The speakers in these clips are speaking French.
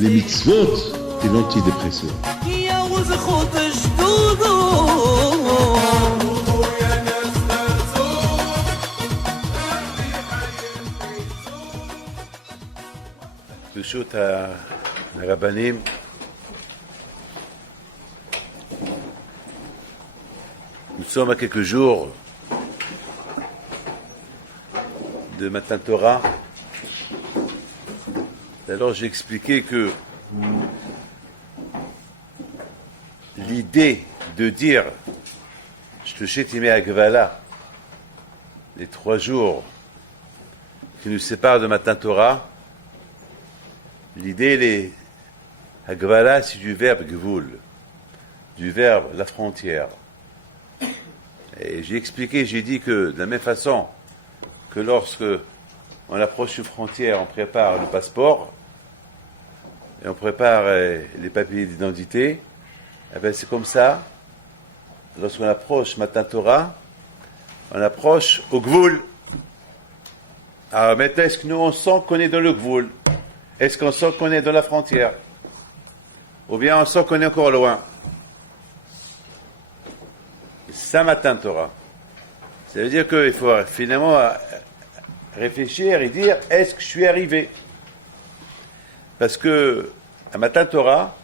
les mitzvot et l'antidépresseur. ברשות הרבנים, nous sommes à quelques jours de Matan Torah. Alors j'ai expliqué que l'idée de dire Shloshit Agvala, les 3 jours qui nous séparent de Matan Torah, l'idée, les Agvala, c'est du verbe Gvul, du verbe la frontière. Et j'ai expliqué, j'ai dit que de la même façon que lorsque on approche une frontière, on prépare le passeport et on prépare les papiers d'identité, eh bien c'est comme ça, lorsqu'on approche Matan Torah, on approche au Gvul. Alors maintenant, est-ce que nous on sent qu'on est dans le Gvul? Est-ce qu'on sent qu'on est dans la frontière? Ou bien on sent qu'on est encore loin? Ça, Matan Torah. Ça veut dire qu'il faut finalement réfléchir et dire, est-ce que je suis arrivé? Parce que à Matan Torah,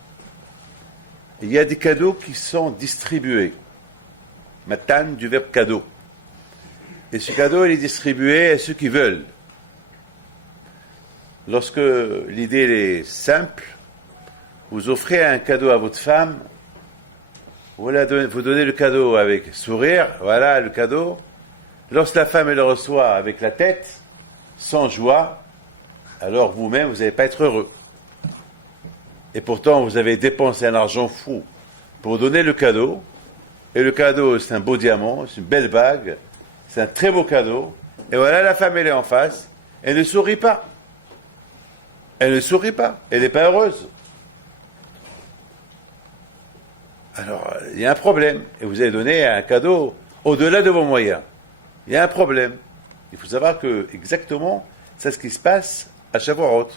il y a des cadeaux qui sont distribués. Matan, du verbe cadeau. Et ce cadeau, il est distribué à ceux qui veulent. Lorsque l'idée est simple, vous offrez un cadeau à votre femme, vous donnez le cadeau avec sourire, voilà le cadeau. Lorsque la femme elle le reçoit avec la tête, sans joie, alors vous-même, vous n'allez pas être heureux. Et pourtant, vous avez dépensé un argent fou pour donner le cadeau. Et le cadeau, c'est un beau diamant, c'est une belle bague, c'est un très beau cadeau. Et voilà, la femme, elle est en face, elle ne sourit pas. Elle ne sourit pas, elle n'est pas heureuse. Alors, il y a un problème. Et vous avez donné un cadeau au-delà de vos moyens. Il y a un problème. Il faut savoir que, exactement, c'est ce qui se passe à Shavuot.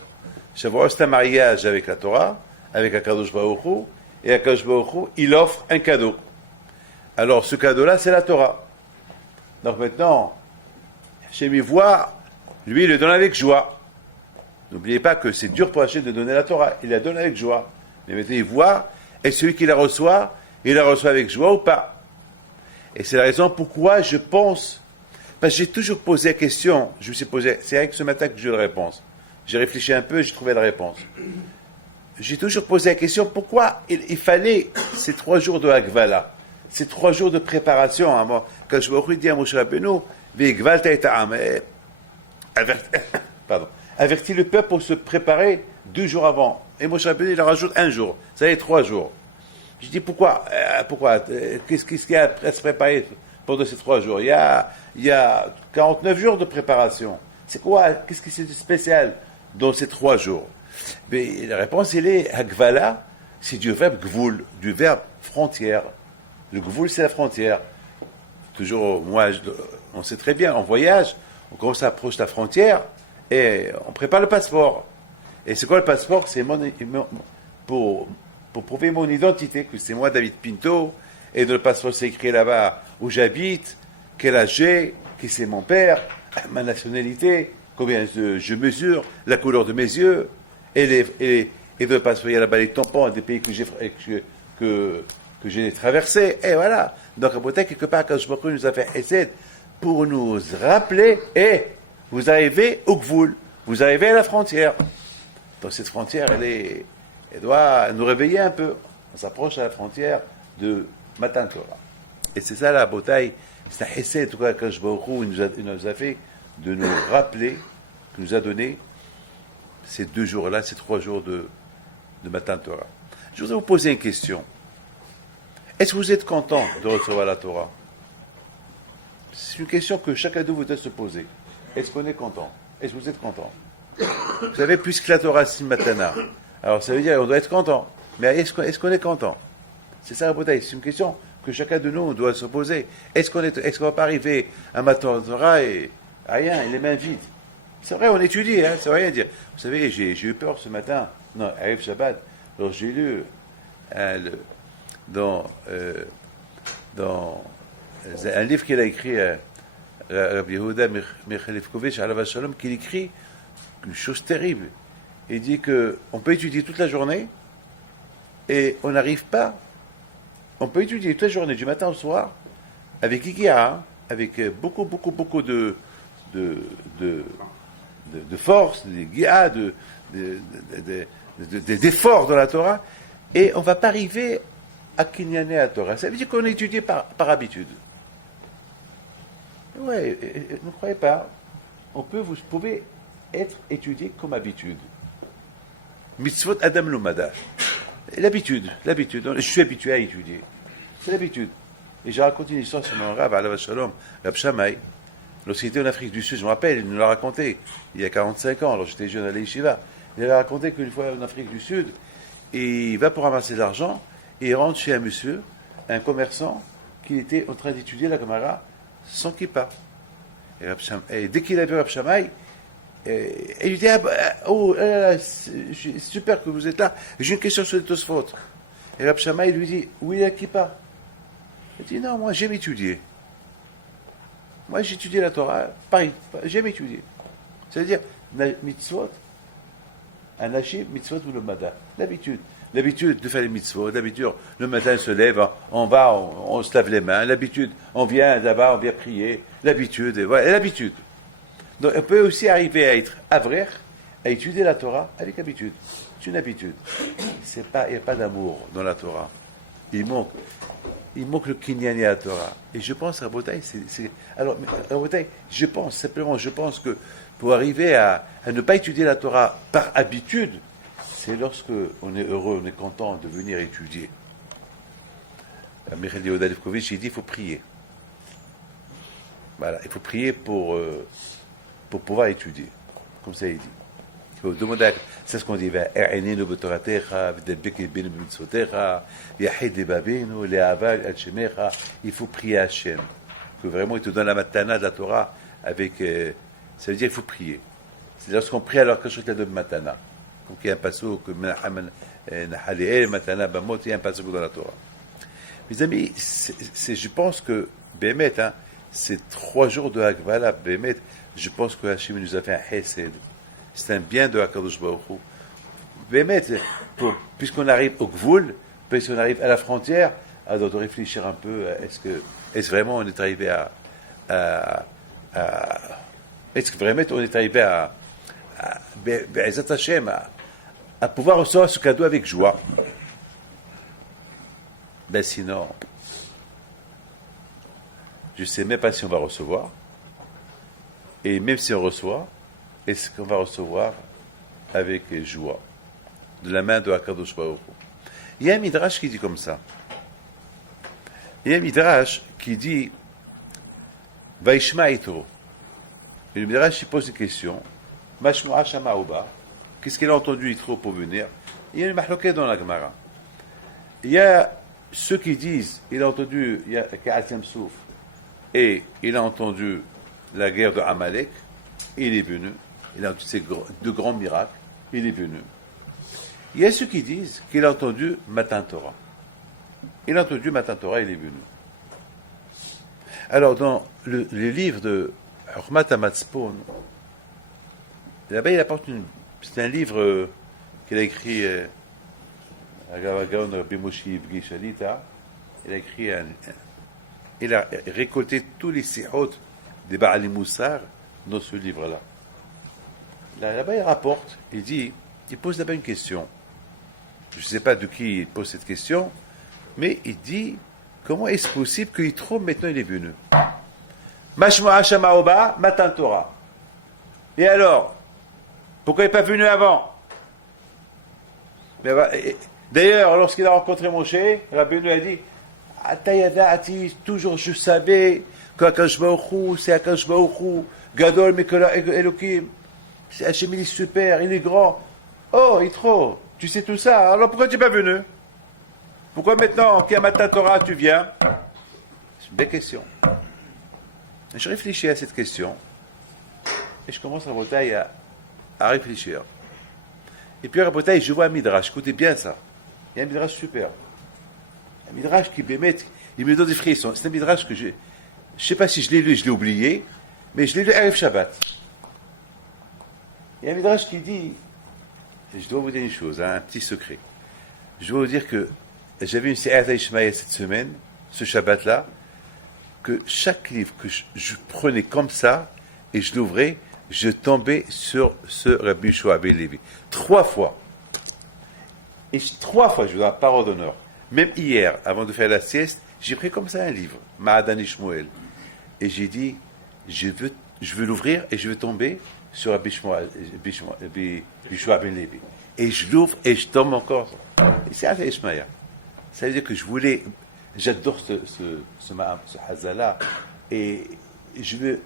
Shavuot, c'est un mariage avec la Torah, avec Akadosh Baruch Hu, et Akadosh Baruch Hu, il offre un cadeau. Alors, ce cadeau-là, c'est la Torah. Donc maintenant, Hachem y voit, lui, il le donne avec joie. N'oubliez pas que c'est dur pour Hachem de donner la Torah. Il la donne avec joie. Mais maintenant, il voit, et celui qui la reçoit, il la reçoit avec joie ou pas. Et c'est la raison pourquoi je pense, parce que j'ai toujours posé la question, je me suis posé, c'est avec ce matin que j'ai eu la réponse. J'ai réfléchi un peu et j'ai trouvé la réponse. J'ai toujours posé la question, pourquoi il fallait ces 3 jours de Hagvala, ces 3 jours de préparation. Quand je me dis à Moshe Rabbeinu, avertis le peuple pour se préparer 2 jours avant. Et Moshe Rabbeinu, il en rajoute 1 jour. Ça y est, 3 jours. Je dis, pourquoi qu'est-ce qu'il y a à se préparer pendant ces 3 jours? Il y a 49 jours de préparation. C'est quoi? Qu'est-ce qui est spécial dans ces 3 jours? Mais la réponse, elle est, Hagvala, c'est du verbe Gvul, du verbe frontière. Le Gvul, c'est la frontière. Toujours, on sait très bien, en voyage, on commence à approcher la frontière et on prépare le passeport. Et c'est quoi le passeport? C'est pour prouver mon identité, que c'est moi, David Pinto, et dans le passeport, c'est écrit là-bas où j'habite, quel âge j'ai, qui c'est mon père, ma nationalité, combien je mesure, la couleur de mes yeux, et dans le passeport, il y a là-bas les tampons des pays que j'ai traversés, et voilà. Donc, à côté, quelque part, quand je me nous a fait essayer pour nous rappeler, vous arrivez au Gvul, vous arrivez à la frontière. Donc, cette frontière, elle doit nous réveiller un peu. On s'approche à la frontière de Matan Torah. Et c'est ça la bataille. C'est un essai, en tout cas, quand il nous a fait de nous rappeler, qu'il nous a donné ces 2 jours-là, ces 3 jours de Matan Torah. Je voudrais vous poser une question. Est-ce que vous êtes content de recevoir la Torah? C'est une question que chacun de vous doit se poser. Est-ce qu'on est content? Est-ce que vous êtes content? Vous savez, puisque la Torah c'est Matana, alors ça veut dire qu'on doit être content. Mais est-ce qu'on est content? C'est ça la bataille. C'est une question que chacun de nous doit se poser. Est-ce qu'on ne va pas arriver à Matan Torah et rien, les mains vides? C'est vrai, on étudie, ça ne veut rien dire. Vous savez, j'ai eu peur ce matin Non, Erev Shabbat. Alors j'ai lu dans un livre qu'il a écrit, Rabbi Yehuda Michalevkovitch, Alav Shalom, qu'il écrit une chose terrible. Il dit qu'on peut étudier toute la journée et on n'arrive pas. On peut étudier toute la journée, du matin au soir, avec Igia, avec beaucoup de force, d'efforts dans la Torah, et on ne va pas arriver à Kinyané à Torah. Ça veut dire qu'on étudie par habitude. Oui, ne croyez pas. Vous pouvez être étudié comme habitude. Mitzvot Adam Lumada. L'habitude. Je suis habitué à étudier. C'est l'habitude. Et j'ai raconté une histoire sur mon Rav, Alav Shalom, Rab Shammai. Lorsqu'il était en Afrique du Sud, je me rappelle, il nous l'a raconté, il y a 45 ans, alors j'étais jeune à l'Yeshiva. Il avait raconté qu'une fois en Afrique du Sud, il va pour ramasser de l'argent, et il rentre chez un monsieur, un commerçant, qui était en train d'étudier la Gemara sans kippa. Et dès qu'il a vu Rab Shammai, il lui dit, c'est super que vous êtes là, j'ai une question sur les Tosfot. Et Rab Shammai lui dit, où est la kippa? Il dit, non, moi j'aime étudier. Moi j'ai étudié la Torah, pareil, j'aime étudier. C'est-à-dire, mitzvot, anashim, mitzvot ou le mada. L'habitude de faire les mitzvot, l'habitude, le matin on se lève, on se lave les mains, l'habitude, on vient là-bas, on vient prier, l'habitude, voilà, l'habitude. Donc on peut aussi arriver à être avrer, à étudier la Torah avec habitude. C'est une habitude. Il n'y a pas d'amour dans la Torah. Il manque le kinyan et la Torah. Et je pense, Rabotai, alors, Rabotai, je pense que pour arriver à ne pas étudier la Torah par habitude, c'est lorsque on est heureux, on est content de venir étudier. Michal Yehuda Levkovitch, il dit, il faut prier. Voilà, il faut prier pour pouvoir étudier. Comme ça, il dit. Il faut demander, c'est ce qu'on dit, il faut prier à Hachem. Que vraiment, il te donne la matana de la Torah avec. Ça veut dire qu'il faut prier. C'est lorsqu'on prie alors que je te donne matana. Comme il y a un passage que matana bamot, il y a un passage dans la Torah. Mes amis, je pense que Bémet, ces 3 jours de Hagvala, Bémet, je pense que Hachem nous a fait un hesed. C'est un bien de Hakadosh Baruch Hu. Bémet, puisqu'on arrive au Gvoul, puisqu'on arrive à la frontière, alors de réfléchir un peu, est-ce vraiment on est arrivé est-ce que vraiment on est arrivé à pouvoir recevoir ce cadeau avec joie? Ben sinon, je ne sais même pas si on va recevoir. Et même si on reçoit, est-ce qu'on va recevoir avec joie de la main de Hakadosh Baruch Hu? Il y a un midrash qui dit comme ça. Il y a un midrash qui dit Vaishma Yitro. Et le midrash il pose une question. Mashmu'a Shama'uba. Qu'est-ce qu'il a entendu Yitro pour venir? Il y a une mahloquette dans la Gemara. Il y a ceux qui disent il a entendu Ka'atem Souf et il a entendu la guerre de Amalek, il est venu. Il a entendu ces 2 grands miracles, il est venu. Il y a ceux qui disent qu'il a entendu Matan Torah. Il a entendu Matan Torah, il est venu. Alors, dans le livre de Hurmat Hamatzpon, là-bas, il apporte c'est un livre qu'il a écrit, Agavagon Rabbi Moshe Yivgi Shalita. Il a écrit, il a récolté tous les sihot des Ba'ali Moussar dans ce livre-là. Là-bas, il rapporte, il pose là-bas une question. Je ne sais pas de qui il pose cette question, mais il dit, comment est-ce possible que Yitro, maintenant, il est venu? Mashmo'a Shama'oba, Matan Torah. Et alors, pourquoi il n'est pas venu avant? D'ailleurs, lorsqu'il a rencontré Moshe, Rabbi lui a dit, Atayada'ati, toujours je savais qu'Akadosh Baruch Hu, c'est Akadosh Baruch Hu, Gadol Mekala Elokim. C'est Hachem, il est super, il est grand. Oh, Yitro, tu sais tout ça, alors pourquoi tu n'es pas venu? Pourquoi maintenant, qu'à Matan Torah, tu viens? C'est une belle question. Je réfléchis à cette question, et je commence à réfléchir. Et puis, Rabotai, je vois un midrash, écoutez bien ça. Il y a un midrash super. Un midrash qui il me donne des frissons. C'est un midrash que je ne sais pas si je l'ai lu, je l'ai oublié, mais je l'ai lu Erev Shabbat. Il y a un midrash qui dit, et je dois vous dire une chose, un petit secret. Je dois vous dire que j'avais une Se'at Ishmael cette semaine, ce Shabbat-là, que chaque livre que je prenais comme ça, et je l'ouvrais, je tombais sur ce Rabbi Yehoshua ben Levi. 3 fois. Et 3 fois, je vous donne la parole d'honneur. Même hier, avant de faire la sieste, j'ai pris comme ça un livre, Ma'adan Ishmael. Et j'ai dit, je veux l'ouvrir et je veux tomber sur Rabbi Yehoshua ben Levi. Et je l'ouvre et je tombe encore. Et c'est Se'at Ishmael. Ça veut dire que j'adore ce Hazala. Et je veux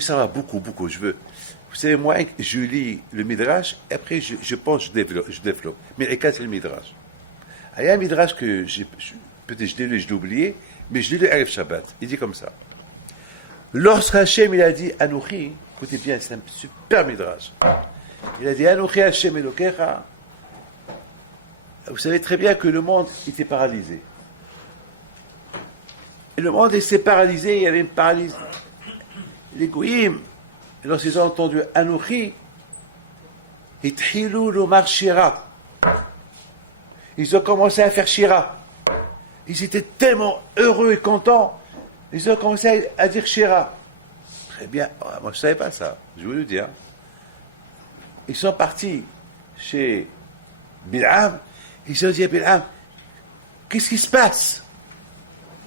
savoir beaucoup. Vous savez, moi, je lis le Midrash, et après, je pense, je développe. Mais les cas, c'est le Midrash. Il y a un Midrash que peut-être je l'ai oublié, mais je lis le Erev Shabbat. Il dit comme ça. Lorsque Hachem, il a dit Anouchi, écoutez bien, c'est un super Midrash. Il a dit Anouchi Hachem Elokecha. Vous savez très bien que le monde était paralysé. Et le monde s'est paralysé, il y avait une paralysie. Les Goïm, lorsqu'ils ont entendu Anouchi, Itchilou Lomar Shira. Ils ont commencé à faire Shira. Ils étaient tellement heureux et contents, ils ont commencé à dire Shira. Très bien, moi je ne savais pas ça, je vous le dis. Ils sont partis chez Bil'am, ils ont dit à Bil'am, qu'est-ce qui se passe?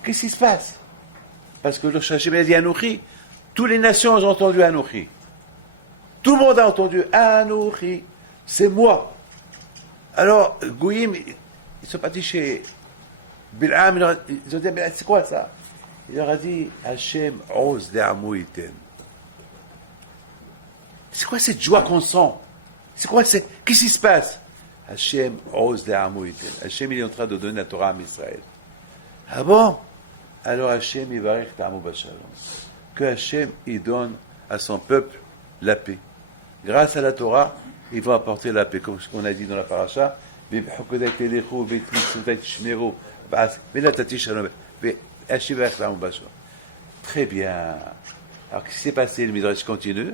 Qu'est-ce qui se passe? Parce que le Hachem a dit Anouchi, toutes les nations ont entendu Anouchi. Tout le monde a entendu Anouchi, c'est moi. Alors, Goïm, ils sont partis chez Bil'am, ils ont dit, mais c'est quoi ça? Il leur a dit, Hachem ose d'Amou iten. C'est quoi cette joie qu'on sent? C'est quoi qu'est-ce qui se passe? Hachem ose d'Amou iten. Hachem, il est en train de donner la Torah à Israël. Ah bon? Alors Hachem, il va rire Ta'amou Bashalom. Que Hachem, il donne à son peuple la paix. Grâce à la Torah, ils vont apporter la paix, comme on a dit dans la paracha. Très bien. Alors, qu'est-ce qui s'est passé? Le Midrash continue.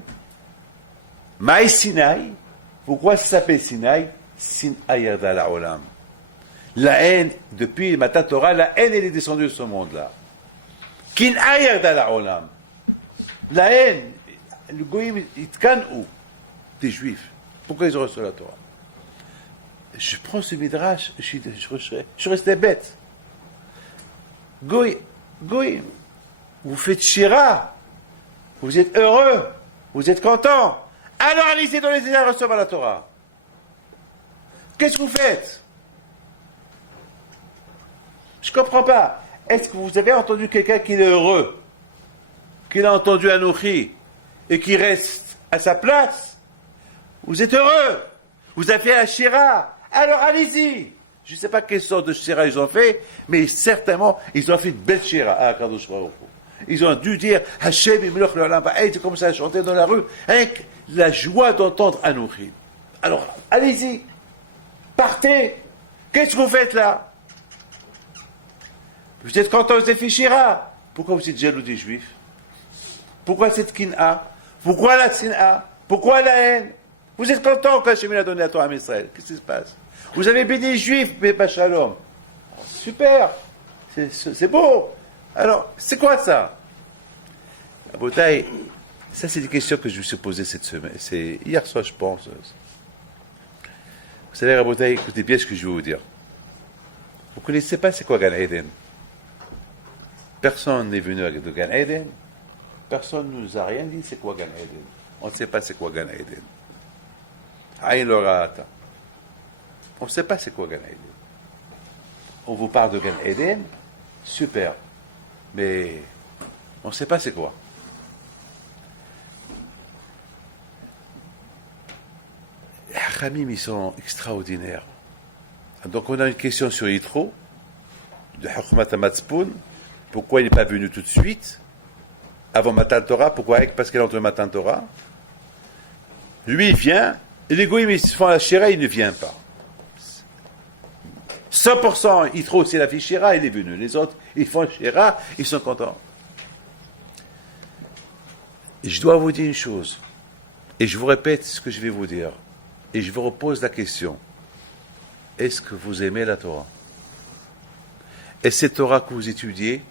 Maï Sinaï. Pourquoi ça s'appelle Sinaï? Sinaï Yarda La'olam. La haine, depuis le matin Torah, la haine, elle est descendue de ce monde-là. Kin'a Yarda La'olam. La haine, le Goïm, ils tkannent où? Des Juifs. Pourquoi ils ont reçu la Torah? Je prends ce midrash, je suis resté bête. Goïm, vous faites Shira, vous êtes heureux, vous êtes content. Alors allez-y dans les îles à recevoir la Torah. Qu'est-ce que vous faites? Je ne comprends pas. Est-ce que vous avez entendu quelqu'un qui est heureux, qui a entendu Anouchi et qui reste à sa place? Vous êtes heureux, vous avez fait la Shira, alors allez-y. Je ne sais pas quelle sorte de Shira ils ont fait, mais certainement, ils ont fait une belle Shira à Kadosh Baruch Hu. Ils ont dû dire, Hachem, Imloch Le'olam Ba'ed, ils ont commencé à chanter dans la rue, avec la joie d'entendre Anouchi. Alors, allez-y, partez. Qu'est-ce que vous faites là? Vous êtes content, vous avez fait Shira. Pourquoi vous êtes jaloux des Juifs? Pourquoi cette Kin'a? Pourquoi la Sin'a? Pourquoi la haine? Vous êtes content quand Hachem a donné la Torah à Israël. Qu'est-ce qui se passe? Vous avez béni les Juifs, mais pas Shalom. Super. C'est beau. Alors, c'est quoi ça? Abotai, ça c'est des questions que je me suis posées cette semaine. C'est hier soir, je pense. Vous savez, Abotai, écoutez bien ce que je vais vous dire. Vous ne connaissez pas c'est quoi Gan Eden? Personne n'est venu de Gan Eden. Personne ne nous a rien dit c'est quoi Gan Eden. On ne sait pas c'est quoi Gan Eden. Aïn Lorata. On ne sait pas c'est quoi Gan Eden. On vous parle de Gan Eden, super. Mais on ne sait pas c'est quoi. Les Khamim, ils sont extraordinaires. Donc on a une question sur Yitro, de Hukhmat Matzpoun. Pourquoi il n'est pas venu tout de suite, avant Matan Torah? Pourquoi? Parce qu'il est entre Matan Torah. Lui, il vient, les goïms, ils font la shira, il ne vient pas. 100%, il trouve aussi la fille shira, il est venu. Les autres, ils font la shira, ils sont contents. Et je dois vous dire une chose, et je vous répète ce que je vais vous dire, et je vous repose la question. Est-ce que vous aimez la Torah? Est-ce cette Torah que vous étudiez,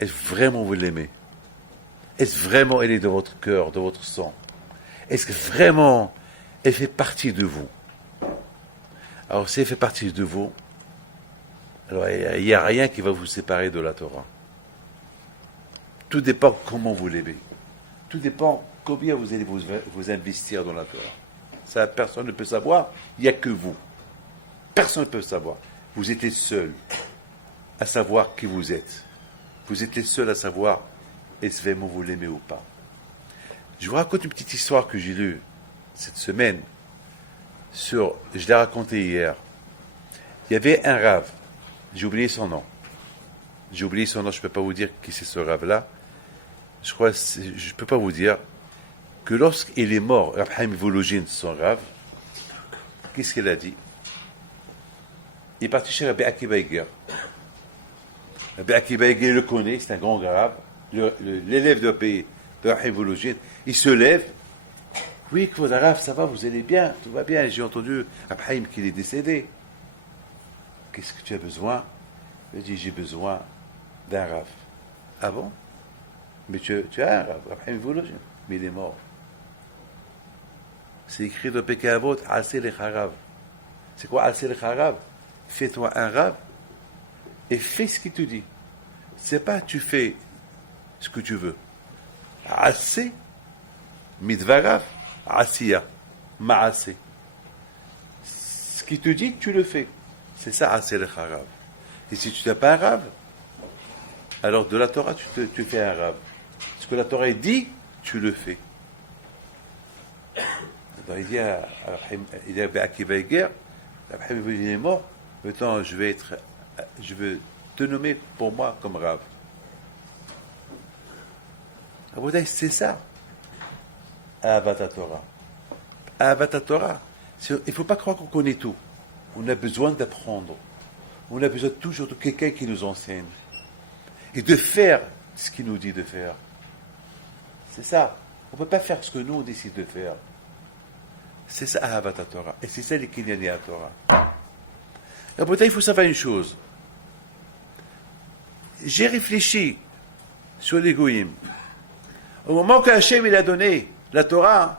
est-ce vraiment vous l'aimez? Est-ce vraiment elle est dans votre cœur, dans votre sang? Est-ce que vraiment elle fait partie de vous? Alors si elle fait partie de vous, alors il n'y a rien qui va vous séparer de la Torah. Tout dépend comment vous l'aimez. Tout dépend combien vous allez vous investir dans la Torah. Ça, personne ne peut savoir, il n'y a que vous. Personne ne peut savoir. Vous êtes les seuls à savoir qui vous êtes. Vous êtes les seuls à savoir est-ce vraiment vous l'aimez ou pas. Je vous raconte une petite histoire que j'ai lue cette semaine. Je l'ai raconté hier. Il y avait un rave. J'ai oublié son nom. Je ne peux pas vous dire qui c'est ce rave-là. Je ne peux pas vous dire que lorsqu'il est mort, Rav Chaim Volojin, son rave, qu'est-ce qu'il a dit? Il est parti chez Rabbi Akiva Eiger. Rabbi Akiva Eiger le connaît, c'est un grand rave, l'élève de Rav Chaim Volojin. Il se lève. Oui, Kvod Rav, ça va, vous allez bien, tout va bien. J'ai entendu Rav Chaim qu'il est décédé. Qu'est-ce que tu as besoin? Il dit, j'ai besoin d'un rave. Ah bon? Mais tu as un rave, Rav Chaim Volojin, mais il est mort. C'est écrit dans Pirkei Avot, Aseh lecha rav. C'est quoi Aseh lecha rav? Fais-toi un rave et fais ce qu'il te dit. C'est pas tu fais ce que tu veux. Aseh, midvarav, asiya, ma'aseh. Ce qu'il te dit, tu le fais. C'est ça Aseh lecha rav. Et si tu n'as pas un rave, alors de la Torah, tu fais un rave. Ce que la Torah dit, tu le fais. Alors, il dit à Akiva Eiger, il est mort, maintenant je vais te nommer pour moi comme rave. C'est ça, Ahavat Torah. Ahavat Torah, il ne faut pas croire qu'on connaît tout. On a besoin d'apprendre. On a besoin toujours de quelqu'un qui nous enseigne. Et de faire ce qu'il nous dit de faire. C'est ça. On ne peut pas faire ce que nous on décide de faire. C'est ça, Ahavat Torah. Et c'est ça, les Kinyani Torah. Et peut-être il faut savoir une chose. J'ai réfléchi sur les Goïm. Au moment que Hachem il a donné la Torah,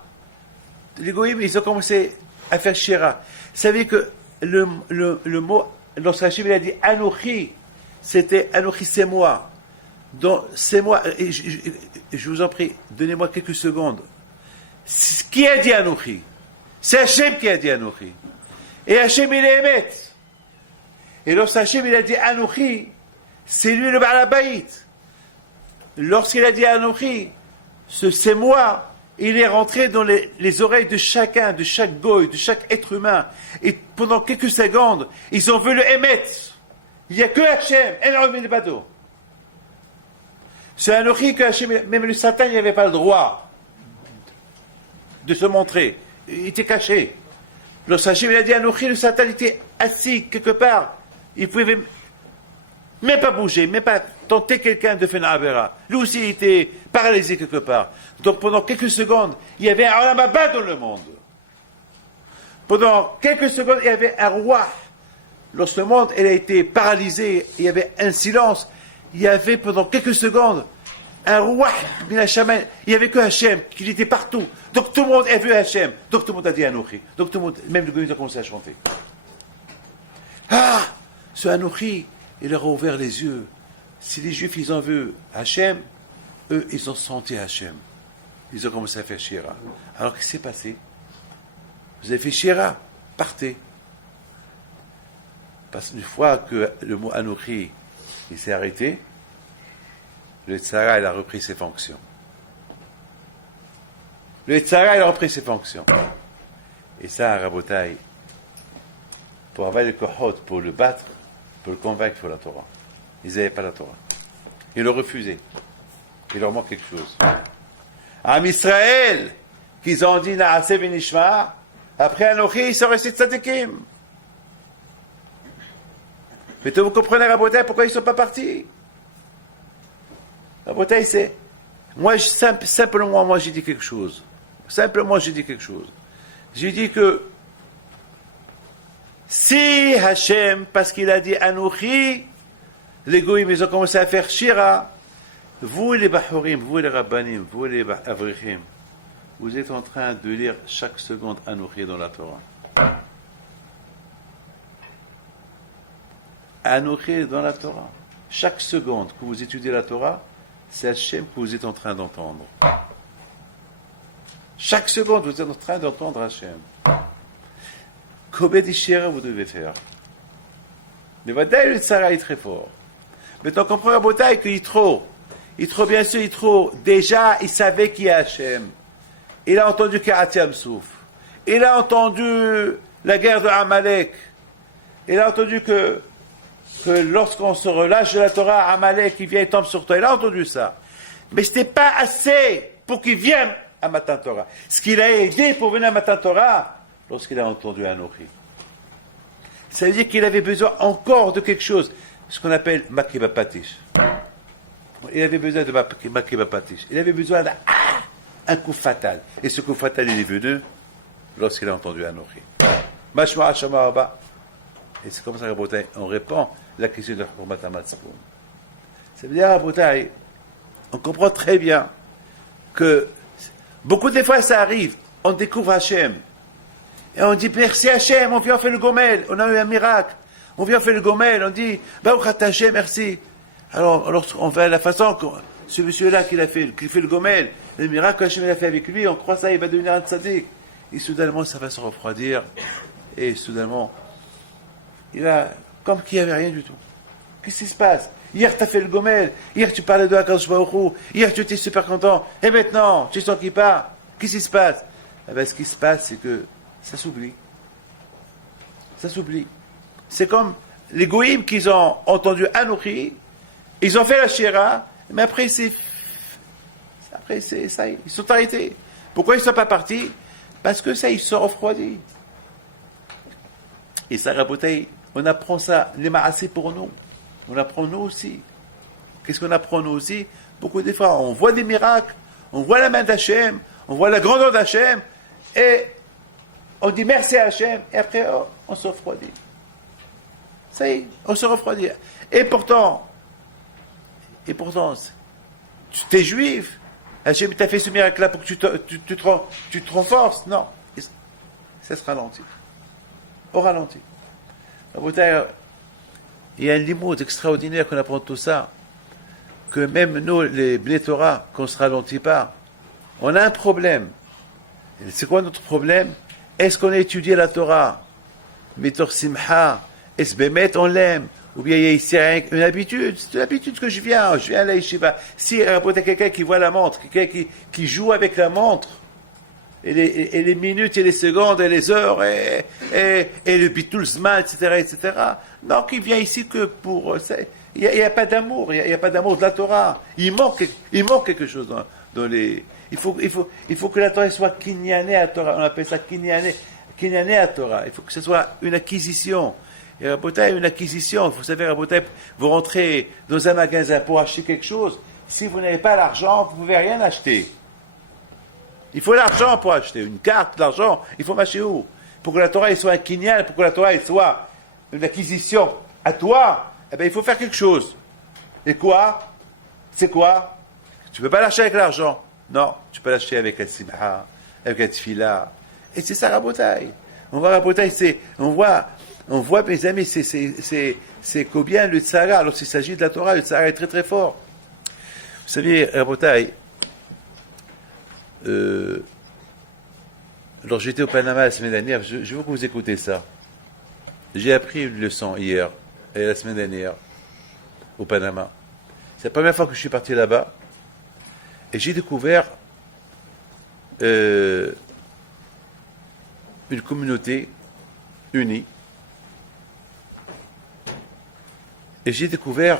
les Goïm, ils ont commencé à faire Shira. Vous savez que le mot, lorsque Hachem il a dit Anochi, c'était Anochi, c'est moi. Donc, c'est moi. Et je vous en prie, donnez-moi quelques secondes. Qui a dit Anochi? C'est Hachem qui a dit Anochi. Et Hachem il est Emet. Et lorsque Hachem il a dit Anochi, c'est lui le Baal Habayit. Lorsqu'il a dit Anochi, c'est moi, il est rentré dans les oreilles de chacun, de chaque goy, de chaque être humain. Et pendant quelques secondes, ils ont vu le Emet. Il n'y a que Hachem, El Omer Bado. C'est Anochi que Hachem, même le Satan, il n'avait pas le droit de se montrer. Il était caché. Lorsque Hachem il a dit Anochi, le Satan était assis quelque part. Il ne pouvait même pas bouger, même pas tenter quelqu'un de faire une avera. Lui aussi, il était paralysé quelque part. Donc pendant quelques secondes, il y avait un Olam Haba dans le monde. Pendant quelques secondes, il y avait un roi. Lorsque le monde a été paralysé, il y avait un silence. Il y avait pendant quelques secondes un roi, il n'y avait que Hachem, qui était partout. Donc tout le monde a vu Hachem. Donc tout le monde a dit Anochi. Donc tout le monde, même le Goïm a commencé à chanter. Ah, ce Anochi, il leur a ouvert les yeux. Si les Juifs, ils ont vu Hachem, eux, ils ont senti Hachem. Ils ont commencé à faire Shira. Alors qu'est-ce qui s'est passé? Vous avez fait Shira, partez. Parce qu'une fois que le mot Anochi, il s'est arrêté, le Tzara, il a repris ses fonctions. Le Tzara, il a repris ses fonctions. Et ça, Rabotai, pour avoir le kohot, pour le battre, pour le convaincre, il faut la Torah. Ils n'avaient pas la Torah. Ils l'ont refusé. Il leur manque quelque chose. Am Israël, qu'ils ont dit Naaseh v'nishma, Après Anochi, ils sont restés tzadikim. Mais vous comprenez, Rabotai, pourquoi ils ne sont pas partis? Rabotai, c'est... Moi, simplement, moi, j'ai dit quelque chose. Simplement, j'ai dit quelque chose. J'ai dit que si Hachem, parce qu'il a dit Anochi, les goïms, ils ont commencé à faire Shira, vous les Bahurim, vous les Rabbanim, vous les Avrichim, vous êtes en train de lire chaque seconde Anochi dans la Torah. Anochi dans la Torah. Chaque seconde que vous étudiez la Torah, c'est Hachem que vous êtes en train d'entendre. Chaque seconde, vous êtes en train d'entendre Hachem. Combien d'Ishira vous devez faire? Le Vadaï, le Tzara est très fort. Maintenant, on comprend à Botaï qu'il est trop. Bien sûr, il est trop. Déjà, il savait qui est Hachem. Il a entendu Ka'atiam Souf. Il a entendu la guerre de Amalek. Il a entendu que lorsqu'on se relâche de la Torah, Amalek, il vient et tombe sur toi. Il a entendu ça. Mais ce n'était pas assez pour qu'il vienne à Matan Torah. Ce qu'il a aidé pour venir à Matan Torah, lorsqu'il a entendu Anochi. Ça veut dire qu'il avait besoin encore de quelque chose, ce qu'on appelle Makiba Patish. Il avait besoin de Makiba Patish. Il avait besoin d'un coup fatal. Et ce coup fatal, il est venu lorsqu'il a entendu Anochi. Mashma Hashama Abba. Et c'est comme ça, Rabotai, on répond la question de Hurmat Amatzakoum. Ça veut dire, Rabotai, on comprend très bien que beaucoup de fois ça arrive, on découvre Hachem. Et on dit, merci Hachem, on vient faire le Gomel, on a eu un miracle. On vient faire le Gomel, on dit, Baruch Hachem, merci. Alors, on fait la façon que ce monsieur-là qui fait le Gomel, le miracle que Hachem a fait avec lui, on croit ça, il va devenir un tzaddik. Et soudainement, ça va se refroidir. Et soudainement, il va, comme qu'il n'y avait rien du tout. Qu'est-ce qui se passe? Hier, tu as fait le Gomel. Hier, tu parlais de Hakadosh Baruch Hu. Hier, tu étais super content. Et maintenant, tu sens qu'il part. Qu'est-ce qui se passe? Eh bien, ce qui se passe, c'est que ça s'oublie. Ça s'oublie. C'est comme les goïms qui ont entendu Anochi, ils ont fait la Shira, mais après, ça y est, ils sont arrêtés. Pourquoi ils ne sont pas partis? Parce que ça, ils se sont refroidis. Et ça, Rabotai, on apprend ça, les ma'asés pour nous. On apprend nous aussi. Qu'est-ce qu'on apprend nous aussi? Beaucoup de fois, on voit des miracles, on voit la main d'Hachem, on voit la grandeur d'Hachem, et on dit merci à Hachem, et après, on se refroidit. Ça y est, on se refroidit. Et pourtant, tu es juif, Hachem t'a fait ce miracle-là pour que tu te renforces. Non, ça se ralentit. Au ralenti. Il y a un limoud extraordinaire qu'on apprend de tout ça, que même nous, les Bnei Torah, qu'on ne se ralentit pas, on a un problème. Et c'est quoi notre problème? Est-ce qu'on a étudié la Torah? Mitor Simcha, est-ce bémet on l'aime? Ou bien il y a ici une habitude? C'est une habitude que je viens à la yeshiva. Si il y a quelqu'un qui voit la montre, quelqu'un qui joue avec la montre, et les minutes, et les secondes, et les heures, et le bitul zman, etc. Donc, il vient ici que pour... Il n'y a pas d'amour, il n'y a pas d'amour de la Torah. Il manque quelque chose dans les... Il faut que la Torah soit kinyané à Torah. On appelle ça kinyané à Torah. Il faut que ce soit une acquisition. Et Rabotai, une acquisition. Vous savez, Rabotai, vous rentrez dans un magasin pour acheter quelque chose. Si vous n'avez pas l'argent, vous ne pouvez rien acheter. Il faut l'argent pour acheter. Une carte, l'argent, il faut m'acheter où? Pour que la Torah soit un kinyan, pour que la Torah soit une acquisition à toi, eh bien, il faut faire quelque chose. Et quoi? C'est quoi? Tu ne peux pas l'acheter avec l'argent. Non, tu peux l'acheter avec un simha, avec un tfila. Et c'est ça, Rabotai. On voit Rabotai, on voit, mes amis, c'est combien le tzara, lorsqu'il s'agit de la Torah, le tzara est très très fort. Vous savez, Rabotai, alors j'étais au Panama la semaine dernière, je veux que vous écoutez ça. J'ai appris une leçon hier et la semaine dernière au Panama. C'est la première fois que je suis parti là-bas et j'ai découvert une communauté unie et j'ai découvert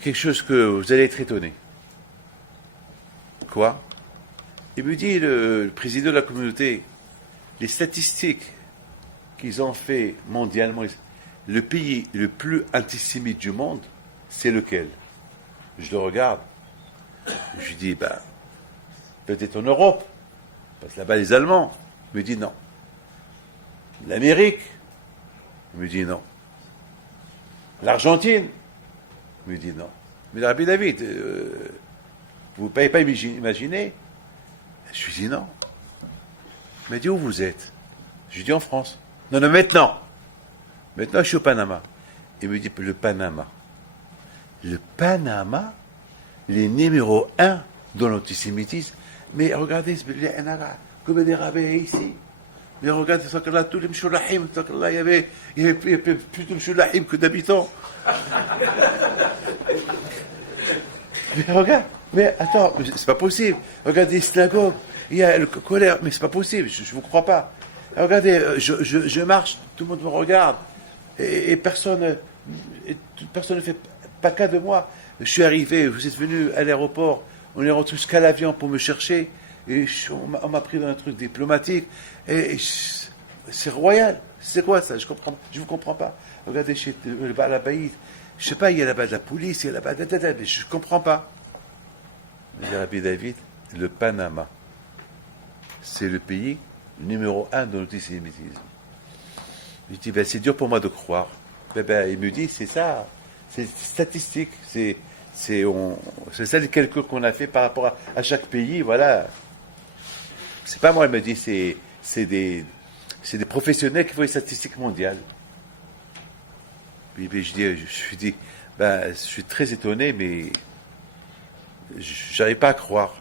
quelque chose que vous allez être étonné. Quoi? Il me dit, le président de la communauté, Les statistiques qu'ils ont fait mondialement, le pays le plus antisémite du monde, c'est lequel? Je le regarde. Je dis, peut-être en Europe, parce que là-bas les Allemands. Il me dit non. L'Amérique? Il me dit non. L'Argentine? Il me dit non. Mais Rabbi David, vous ne pouvez pas imaginer? Je lui dis non. Il m'a dit, où vous êtes? Je lui dis en France. Non, non, maintenant. Maintenant, je suis au Panama. Il me dit, le Panama. Le Panama, les numéro 1 dans l'antisémitisme. Mais regardez, comme des rabbins ici. Mais regardez, là, tous les mchoulahim, il y avait plus de mchoulahim que d'habitants. Mais regarde, mais attends, c'est pas possible. Regardez les synagogues, il y a le colère, mais c'est pas possible, je vous crois pas. Regardez, je marche, tout le monde me regarde, et personne ne fait pas cas de moi. Je suis arrivé, vous êtes venu à l'aéroport, on est rentré jusqu'à l'avion pour me chercher, et on m'a pris dans un truc diplomatique, et c'est royal. C'est quoi ça? Je vous comprends pas. Regardez chez la Baïd, je sais pas, il y a là-bas de la police, il y a là-bas mais je comprends pas. Mais Rabbi David, le Panama, c'est le pays numéro 1 de l'antisémitisme. Je dis, c'est dur pour moi de croire. Il me dit, c'est ça, c'est statistique, c'est ça les calculs qu'on a fait par rapport à chaque pays, voilà. C'est pas moi, il me dit, c'est des professionnels qui font les statistiques mondiales. Puis je suis très étonné, mais j'arrive pas à croire.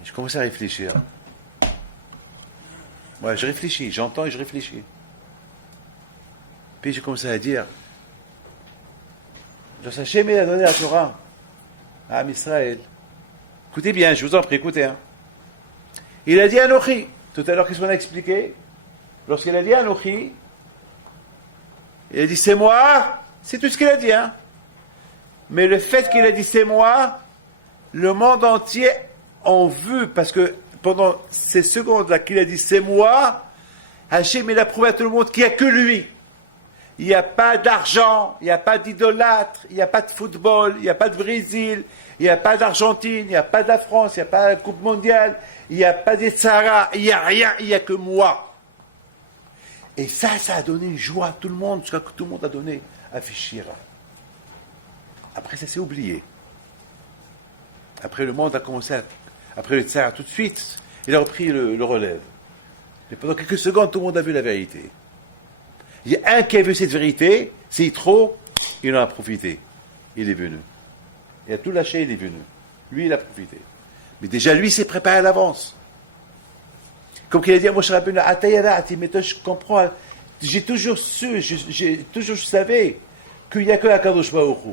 Et je commence à réfléchir. Moi, je réfléchis, j'entends et je réfléchis. Puis j'ai commencé à dire, Hachem il a donné la Torah à Israël. Écoutez bien, je vous en prie, écoutez. Il a dit Anochi. Tout à l'heure, qu'est-ce qu'on a expliqué? Lorsqu'il a dit Anochi, il a dit c'est moi, c'est tout ce qu'il a dit. Mais le fait qu'il a dit c'est moi, le monde entier en vu, parce que pendant ces secondes-là qu'il a dit c'est moi, Hachem il a prouvé à tout le monde qu'il n'y a que lui. Il n'y a pas d'argent, il n'y a pas d'idolâtre, il n'y a pas de football, il n'y a pas de Brésil, il n'y a pas d'Argentine, il n'y a pas de la France, il n'y a pas de la Coupe mondiale, il n'y a pas des Sahara, il n'y a rien, il n'y a que moi. Et ça a donné une joie à tout le monde, jusqu'à que tout le monde a donné à Fichira. Après, ça s'est oublié. Après, le monde a commencé après le Tsar, tout de suite, il a repris le relève. Mais pendant quelques secondes, tout le monde a vu la vérité. Il y a un qui a vu cette vérité, c'est Yitro, il en a profité. Il est venu. Il a tout lâché, il est venu. Lui, il a profité. Mais déjà, lui, s'est préparé à l'avance. Comme qu'il a dit à Moshe Rabbeinu, mais toi, je comprends, j'ai toujours su, je savais qu'il n'y a que la Kadosh Baruch Hu.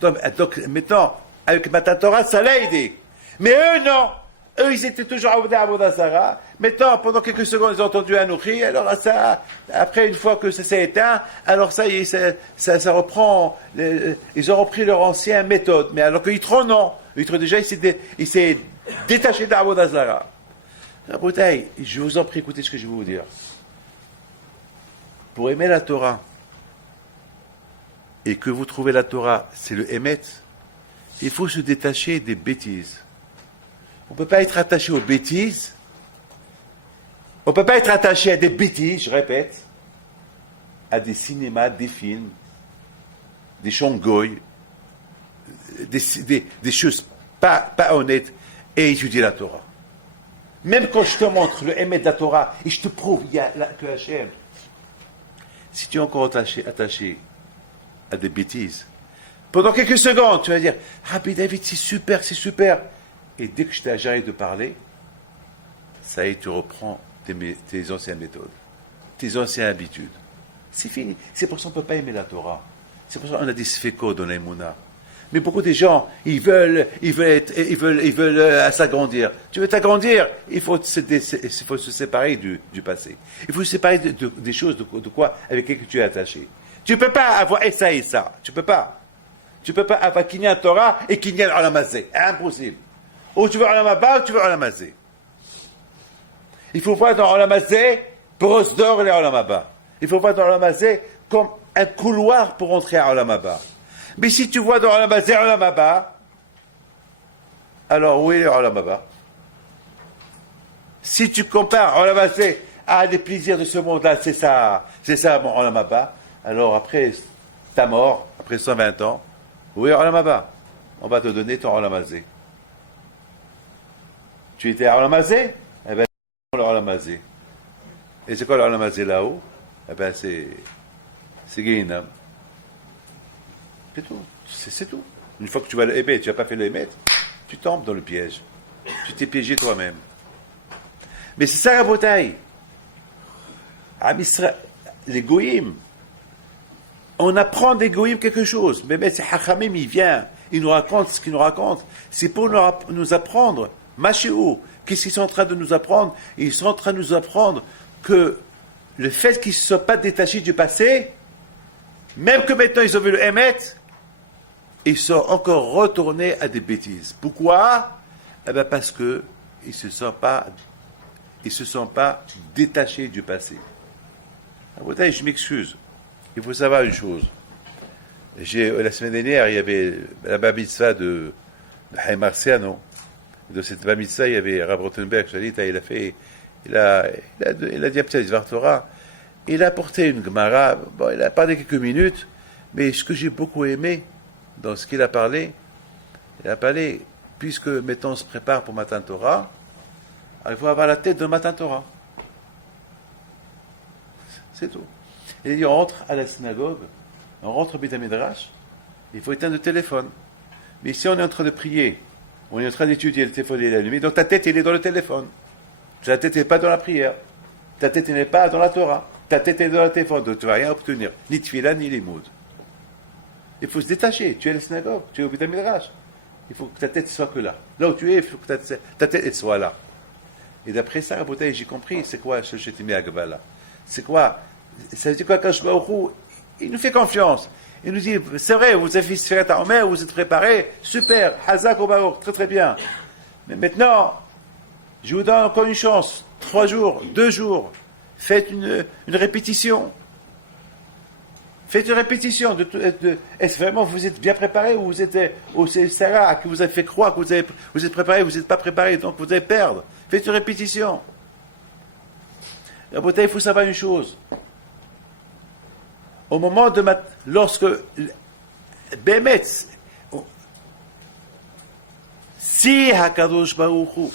Donc, maintenant, avec Matan Torah, ça l'a aidé. Mais eux, non. Eux, ils étaient toujours à Avodah Zarah. Maintenant, pendant quelques secondes, ils ont entendu Anochi. Alors, ça, après, une fois que ça s'est éteint, alors ça y est, ça reprend. Ils ont repris leur ancienne méthode. Mais alors que Yitro, non. Yitro, déjà, il s'est détaché d'Avodah Zarah. Rabotai, je vous en prie, écoutez ce que je vais vous dire. Pour aimer la Torah, et que vous trouvez la Torah, c'est le Emet, il faut se détacher des bêtises. On ne peut pas être attaché aux bêtises. On ne peut pas être attaché à des bêtises, je répète, à des cinémas, des films, des chants goy, des choses pas honnêtes, et étudier la Torah. Même quand je te montre le Emet de la Torah, et je te prouve qu'il y a que Hachem, si tu es encore attaché à des bêtises, pendant quelques secondes, tu vas dire, Rabbi David, c'est super. Et dès que je t'ai arrêté de parler, ça y est, tu reprends tes anciennes méthodes, tes anciennes habitudes. C'est fini. C'est pour ça qu'on ne peut pas aimer la Torah. C'est pour ça qu'on a des sfekot dans l'Emouna. Mais beaucoup de gens, ils veulent s'agrandir. Tu veux t'agrandir, il faut se séparer du passé. Il faut se séparer des choses de quoi avec lesquelles tu es attaché. Tu ne peux pas avoir ça et ça. Tu ne peux pas. Tu ne peux pas avoir Kinyan Torah et Kinyan Olam Hazé. Impossible. Ou tu veux Olam Haba ou tu veux Olam Hazé. Il faut voir dans Olam Hazeh, Prosdor et Olam Haba. Il faut voir dans Olam Hazeh comme un couloir pour entrer à Olam Haba. Mais si tu vois dans Olam Hazeh, Olam Haba, alors où est Olam Haba? Si tu compares Olam Hazeh à des plaisirs de ce monde-là, c'est ça mon Olam Haba, alors après ta mort, après 120 ans, où est Olam Haba? On va te donner ton Olam Hazeh. Tu étais à Olam Hazeh? Eh bien, le Olam Hazeh. Et c'est quoi le Olam Hazeh là-haut? Eh bien, c'est Gehinam. C'est tout. C'est tout. Une fois que tu vas le émettre, tu n'as pas fait le émettre, tu tombes dans le piège. Tu t'es piégé toi-même. Mais c'est ça la bataille. Les goïms, on apprend des goïms quelque chose. Mais c'est Hachamim, il vient, il nous raconte ce qu'il nous raconte. C'est pour nous apprendre. Machéou, qu'est-ce qu'ils sont en train de nous apprendre? Ils sont en train de nous apprendre que le fait qu'ils ne se soient pas détachés du passé, même que maintenant ils ont vu le Hémet, ils sont encore retournés à des bêtises. Pourquoi? Eh bien parce qu'ils ne se sont pas détachés du passé. Je m'excuse. Il faut savoir une chose. La semaine dernière, il y avait la bar mitzvah de Haïm Marciano. De cette bar mitzvah, il y avait Rav Rothenberg, il a dit un petit Dvar Torah. Il a apporté une Gemara. Bon, il a parlé quelques minutes, mais ce que j'ai beaucoup aimé dans ce qu'il a parlé, il a parlé, puisque maintenant on se prépare pour Matan Torah, il faut avoir la tête de Matan Torah. C'est tout. Et on rentre à la synagogue, on rentre au Beit HaMidrash, il faut éteindre le téléphone. Mais si on est en train de prier, on est en train d'étudier, le téléphone est allumé, donc ta tête elle est dans le téléphone. Ta tête n'est pas dans la prière. Ta tête n'est pas dans la Torah. Ta tête est dans le téléphone, donc tu ne vas rien obtenir. Ni Tfila, ni les moods. Il faut se détacher. Tu es à la synagogue, tu es au Beit HaMidrash. Il faut que ta tête soit que là. Là où tu es, il faut que ta tête soit là. Et d'après ça, j'ai compris, c'est quoi ce Shetimé Agvala? C'est quoi? Ça veut dire quoi quand je vois il nous fait confiance. Il nous dit, c'est vrai, vous avez fait Sfirat HaOmer, vous êtes préparés, super, Hazak au Baruch, très très bien. Mais maintenant, je vous donne encore une chance, 3 jours, 2 jours, faites une répétition. Faites une répétition. Est-ce vraiment vous êtes bien préparé ou vous êtes au Sarah qui vous a fait croire que vous êtes préparé, vous n'êtes pas préparé, donc vous allez perdre. Faites une répétition. Il faut savoir une chose. Au moment de lorsque Bémet, si Hakadosh Baruch Hu,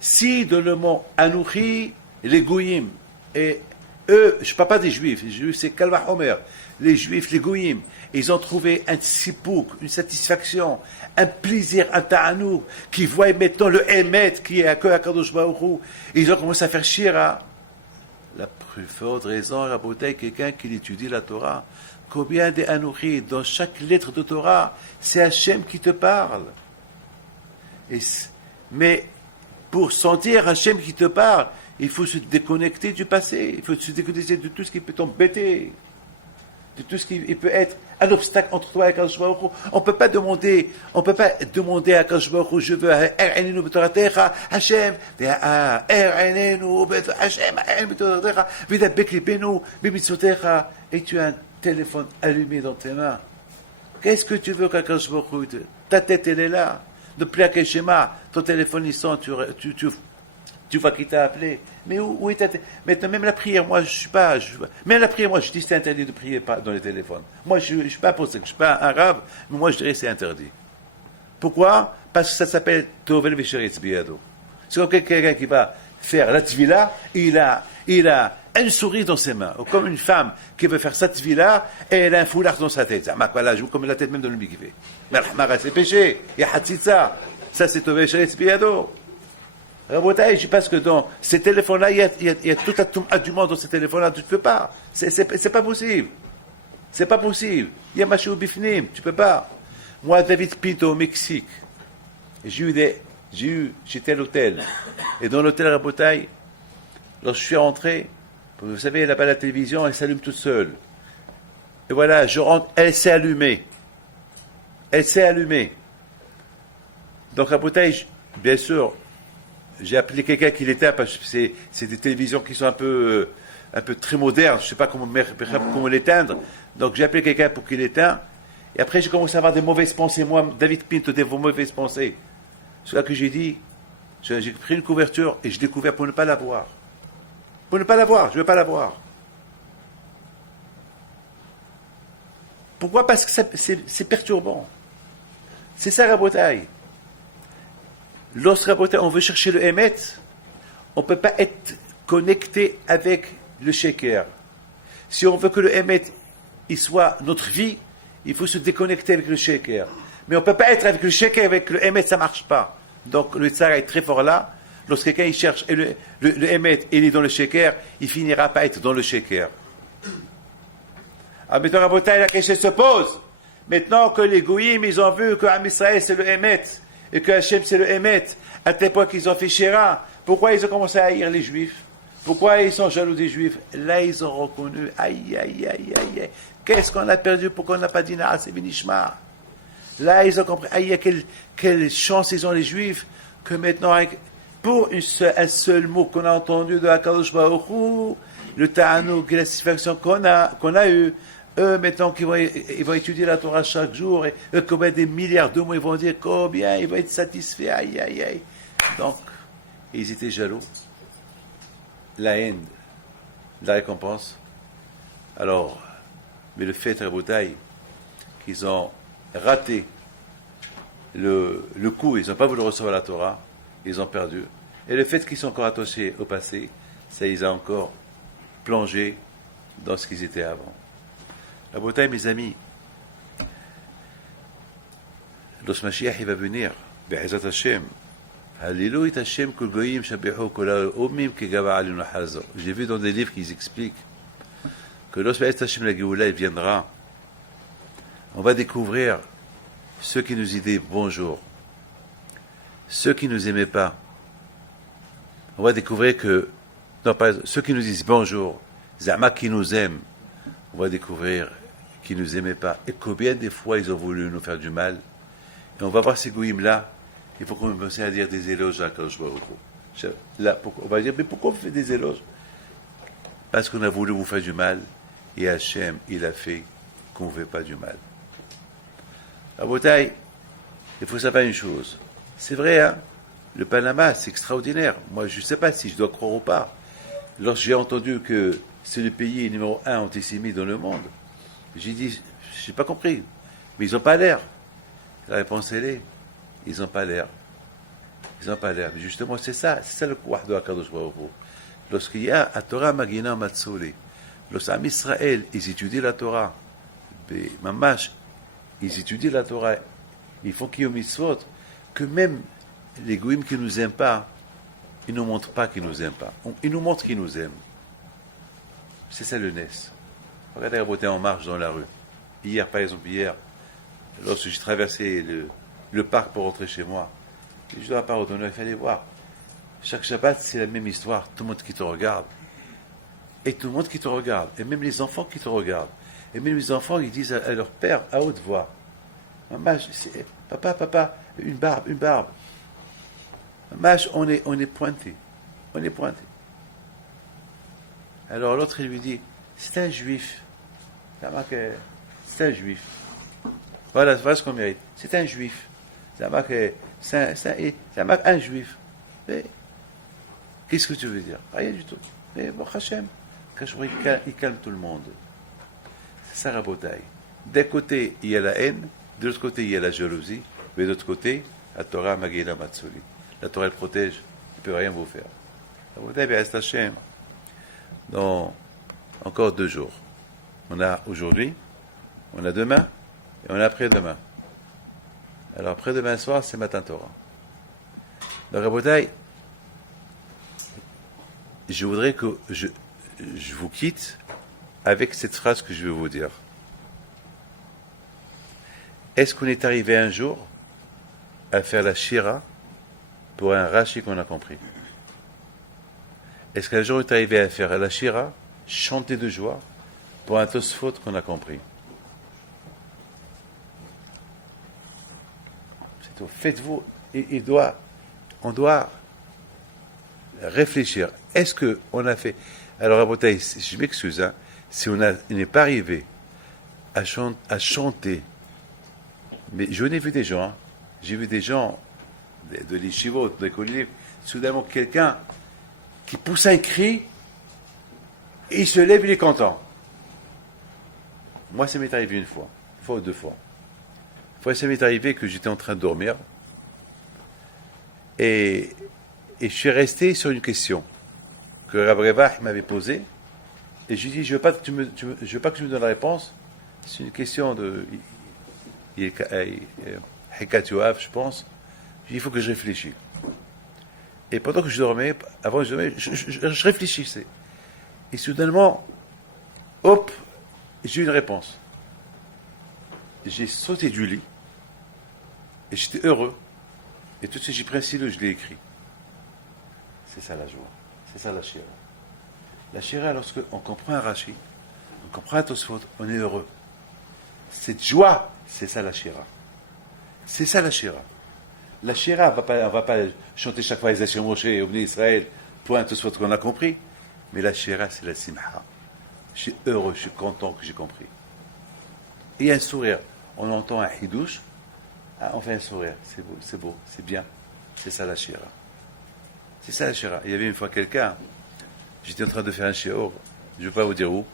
si dans le mont Anouchi, les Goyim, et eux, je ne parle pas des Juifs, les Juifs c'est Kalva Homer, les Juifs, les Goyim, ils ont trouvé un sipouk, une satisfaction, un plaisir, un ta'anouk, qui voient maintenant le Hémet qui est à Hakadosh Baruch Hu, ils ont commencé à faire Shira. La plus forte raison, Rabotai, quelqu'un qui étudie la Torah, combien des Anouchi, dans chaque lettre de Torah, c'est Hachem qui te parle. Mais pour sentir Hachem qui te parle, il faut se déconnecter du passé, il faut se déconnecter de tout ce qui peut t'embêter, de tout ce qui peut être un obstacle entre toi et Akadosh Baruch Hu. On ne peut pas demander à Akadosh Baruch Hu, je veux Er'enenu b'toratecha, Hachem, Er'enenu Hachem, Er'enenu b'toratecha, v'dabek libenu b'mitzvotecha, et tu as un téléphone allumé dans tes mains. Qu'est-ce que tu veux qu'Akadosh Baruch Hu te... Ta tête, elle est là. Depuis la Keshema, ton téléphone, il sonne, tu vois qui t'a appelé. Mais où est ta tête? Maintenant, même la prière, moi, même la prière, moi, je dis c'est interdit de prier dans les téléphones. Moi, je ne suis pas pour ça, je ne suis pas un arabe, mais moi, je dirais c'est interdit. Pourquoi? Parce que ça s'appelle Tovel Vesheretz Biyado. C'est comme quelqu'un qui va faire la tvila, il a une souris dans ses mains. Ou comme une femme qui veut faire sa tvila, et elle a un foulard dans sa tête. Voilà, je vous comme la tête même dans le mikvé. Mais c'est péché. Il y a hatzitza. Ça, c'est Tovel Vesheretz Biyado. Je pense que dans ces téléphones-là, il y a tout un du monde dans ces téléphones-là, tu ne peux pas. C'est pas possible. C'est pas possible. Il y a Machou Bifnim, tu ne peux pas. Moi, David Pinto, au Mexique, j'étais à l'hôtel. Et dans l'hôtel Rabotai, lorsque je suis rentré, vous savez, là-bas, la télévision, elle s'allume toute seule. Et voilà, je rentre, elle s'est allumée. Elle s'est allumée. Donc, Rabotai, bien sûr, j'ai appelé quelqu'un qui l'éteint, parce que c'est des télévisions qui sont un peu très modernes, je ne sais pas comment l'éteindre. Donc j'ai appelé quelqu'un pour qu'il l'éteigne. Et après, j'ai commencé à avoir des mauvaises pensées. Moi, David Pinto, des mauvaises pensées. C'est là que j'ai dit, j'ai pris une couverture et j'ai découvert pour ne pas la voir. Pour ne pas la voir, je ne veux pas la voir. Pourquoi? Parce que c'est perturbant. C'est ça, Rabotaï. Lorsque Rabotaï, on veut chercher le Hémet, on ne peut pas être connecté avec le Sheker. Si on veut que le Hémet il soit notre vie, il faut se déconnecter avec le Sheker. Mais on ne peut pas être avec le Sheker, avec le Hémet, ça ne marche pas. Donc le Tzara est très fort là. Lorsque quelqu'un il cherche et le Hémet il est dans le Sheker, il finira par être dans le Sheker. Ah, maintenant, Rabotaï, la question se pose. Maintenant que les Goïms, ils ont vu que Am Israël c'est le Hémet, et que Hachem c'est le Hémet, à tel point qu'ils ont fait Shira, pourquoi ils ont commencé à haïr les Juifs? Pourquoi ils sont jaloux des Juifs? Là, ils ont reconnu, aïe, aïe, aïe, aïe, aïe. Qu'est-ce qu'on a perdu? Pourquoi on n'a pas dit Naas et Benishma? Là, ils ont compris, aïe, quelle chance ils ont les Juifs, que maintenant, pour un seul mot qu'on a entendu de HaKadosh Baruch Hu, le ta'anoug, la satisfaction qu'on a eu, eux, maintenant, ils vont étudier la Torah chaque jour, et eux, combien des milliards de mots, ils vont dire combien ils vont être satisfaits, aïe, aïe, aïe. Donc, ils étaient jaloux. La haine, la récompense. Alors, mais le fait, Rabotaï, qu'ils ont raté le coup, ils n'ont pas voulu recevoir la Torah, ils ont perdu. Et le fait qu'ils sont encore attachés au passé, ça les a encore plongés dans ce qu'ils étaient avant. Rabotaï, mes amis, lorsque Mashiach il va venir, Be'ezat Hashem, j'ai vu dans des livres qui expliquent que lorsque Hashem la Géoula viendra, on va découvrir ceux qui nous disaient bonjour, ceux qui ne nous aimaient pas. On va découvrir que, non, pas ceux qui nous disent bonjour, Zama qui nous aiment, on va découvrir qu'ils ne nous aimaient pas. Et combien des fois ils ont voulu nous faire du mal. Et on va voir ces goïms-là. Il faut qu'on commence à dire des éloges à Kadosh Baruch Hu. Là, on va dire, mais pourquoi vous faites des éloges? Parce qu'on a voulu vous faire du mal, et Hachem, il a fait qu'on ne vous fait pas du mal. À Botaï, il faut savoir une chose. C'est vrai, hein, le Panama, c'est extraordinaire. Moi, je ne sais pas si je dois croire ou pas. Lorsque j'ai entendu que c'est le pays numéro 1 antisémite dans le monde, j'ai dit, je n'ai pas compris. Mais ils n'ont pas l'air. La réponse, elle est, ils n'ont pas l'air. Ils n'ont pas l'air. Mais justement, c'est ça le kouah de HaKadosh Baruch Hu. Lorsqu'il y a la Torah Magina Matzoli, lorsqu'Am Israël, ils étudient la Torah, Mamash, ils étudient la Torah, ils font qu'il y ait mitzvot, que même les goïms qui ne nous aiment pas, ils ne nous montrent pas qu'ils ne nous aiment pas. Ils nous montrent qu'ils nous aiment. C'est ça le Ness. Regardez la beauté en marche dans la rue. Hier, par exemple, lorsque j'ai traversé le parc pour rentrer chez moi, je ne dois pas retourner, il fallait voir. Chaque Shabbat, c'est la même histoire. Tout le monde qui te regarde. Et tout le monde qui te regarde. Et même les enfants qui te regardent. Et même les enfants, ils disent à leur père à haute voix, maman, papa, une barbe. Maman, on est pointé. On est pointé. Alors l'autre, il lui dit, c'est un juif. C'est un juif. Voilà ce qu'on mérite. C'est un juif. Ça marque un juif. Mais, qu'est-ce que tu veux dire? Rien du tout. Mais bon, Hachem, il calme tout le monde. C'est ça, Rabotaï. D'un côté, il y a la haine, de l'autre côté, il y a la jalousie, mais de l'autre côté, la Torah Magila Matsuli. La Torah, elle protège, elle ne peut rien vous faire. Rabotaï, reste Hachem. Dans encore 2 jours. On a aujourd'hui, on a demain, et on a après-demain. Alors, après-demain soir, c'est Matin Torah. Donc, Rabotaï, je voudrais que je vous quitte avec cette phrase que je vais vous dire. Est-ce qu'on est arrivé un jour à faire la shira pour un Rashi qu'on a compris? Est-ce qu'un jour on est arrivé à faire la shira, chanter de joie, pour un Tosfot qu'on a compris? C'est tout. Faites-vous. On doit réfléchir. Est-ce qu'on a fait... Alors, Rabotai, je m'excuse, hein, si on n'est pas arrivé à chanter, mais je n'ai vu des gens, hein, j'ai vu des gens de l'Ishivot, des collègues, soudainement quelqu'un qui pousse un cri, et il se lève, il est content. Moi, ça m'est arrivé une fois ou deux fois. Une fois, ça m'est arrivé que j'étais en train de dormir, et je suis resté sur une question que Rav Revah m'avait posée, et je lui ai dit, je veux pas que tu me donnes la réponse, c'est une question de Hekat Yoav, je pense. Il faut que je réfléchisse. Et pendant que je dormais, avant que je dormais, je réfléchissais. Et soudainement, hop, j'ai eu une réponse. J'ai sauté du lit, et j'étais heureux. Et tout de suite, j'ai pris un stylo, je l'ai écrit. C'est ça la joie. C'est ça la shira. La shira, lorsqu'on comprend un Rashi, on comprend un Tosfot, on est heureux. Cette joie, c'est ça la shira. C'est ça la shira. La shira, on ne va pas chanter chaque fois les Hachem Moshe et Obné Israël pour un Tosfot qu'on a compris. Mais la shira, c'est la simha. Je suis heureux, je suis content que j'ai compris. Et il y a un sourire. On entend un hidouche, on fait un sourire. C'est beau, c'est bien. C'est ça la shira. C'est ça la shira. Il y avait une fois quelqu'un, j'étais en train de faire un shiur, je ne vais pas vous dire où,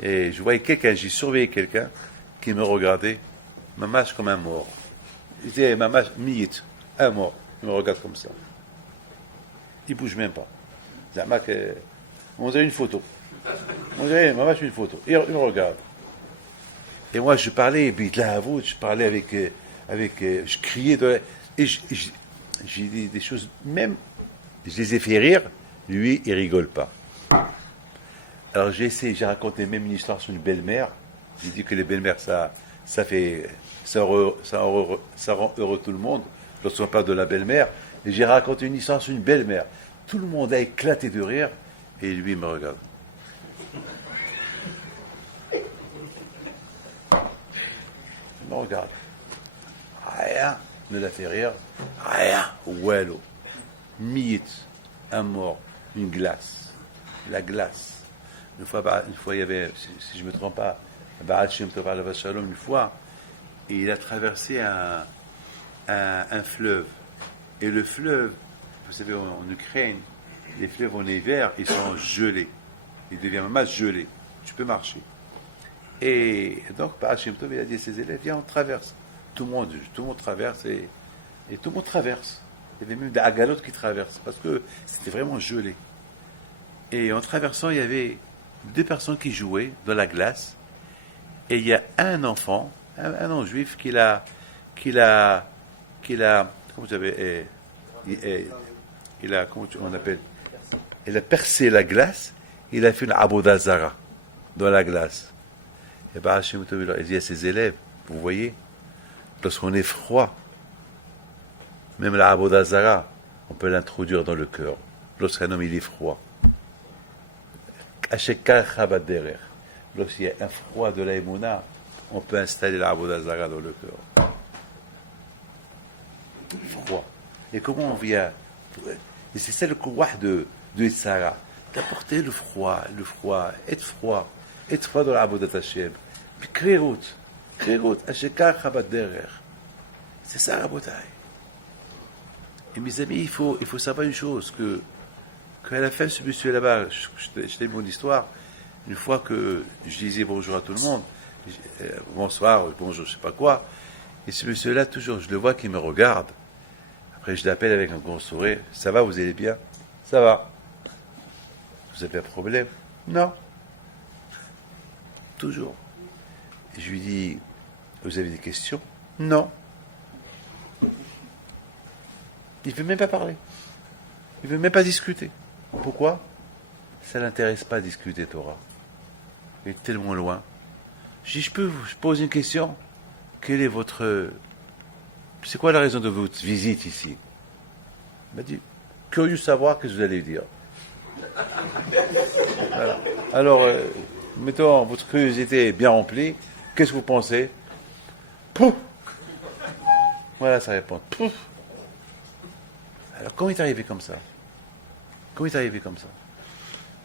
et je voyais quelqu'un, j'ai surveillé quelqu'un qui me regardait, mamache comme un mort. Il disait mamache miyit, un mort. Il me regarde comme ça. Il ne bouge même pas. On dirait une photo. On dirait mamache une photo. Il me regarde. Et moi je parlais, puis là à vous, je parlais avec je criais, et j'ai dit des choses, même, je les ai fait rire, lui, il rigole pas. Alors j'ai raconté même une histoire sur une belle-mère. J'ai dit que les belles-mères, ça rend heureux tout le monde, lorsqu'on parle de la belle-mère. Et j'ai raconté une histoire sur une belle-mère. Tout le monde a éclaté de rire, et lui, il me regarde. Il me regarde. Rien ne l'a fait rire. Rien. Ouello. Miyit. Un mort. Une glace. La glace. Une fois, il y avait, si je ne me trompe pas, Baal Shem Tov Alav Shalom, une fois, et il a traversé un fleuve. Et le fleuve, vous savez, en Ukraine, les fleuves en hiver, ils sont gelés. Ils deviennent même gelés. Tu peux marcher. Et donc, Baal Shem Tov, il a dit à ses élèves, viens, on traverse. Tout le monde traverse et tout le monde traverse. Il y avait même des agalotes qui traversent parce que c'était vraiment gelé. Et en traversant, il y avait deux personnes qui jouaient dans la glace. Et il y a un enfant, un non-juif, qui l'a, comment vous savez, on appelle, il a percé la glace, il a fait une aboda zara dans la glace. Et bien, Hachem Tov, il dit à ses élèves, vous voyez, lorsqu'on est froid, même la aboda zara, on peut l'introduire dans le cœur. Lorsqu'un homme il est froid, lorsqu'il y a un froid de la émouna, on peut installer la aboda zara dans le cœur. Froid. Et comment on vient? Et c'est ça le kouah de Yitzhara, d'apporter le froid, être froid dans la aboda Hashem. Puis krerut, ashekar chabad derer. C'est ça la bataille. Et mes amis, il faut savoir une chose, qu'à la fin, ce monsieur là-bas, je t'ai mon histoire, une fois que je disais bonjour à tout le monde, bonsoir, bonjour, je sais pas quoi, et ce monsieur-là, toujours, je le vois qui me regarde. Après, je l'appelle avec un gros sourire. Ça va, vous allez bien? Ça va. Vous avez un problème? Non. Toujours. Et je lui dis, vous avez des questions? Non. Il ne veut même pas parler. Il ne veut même pas discuter. Pourquoi? Ça ne l'intéresse pas de discuter Torah. Il est tellement loin. Je dis, je pose une question. Quelle est votre... C'est quoi la raison de votre visite ici? Il m'a dit, curieux de savoir ce que vous allez dire. Voilà. Alors, mettons, votre curiosité est bien remplie. Qu'est-ce que vous pensez? Pouf! Voilà sa réponse. Pouf! Alors, comment il est arrivé comme ça? Comment il est arrivé comme ça?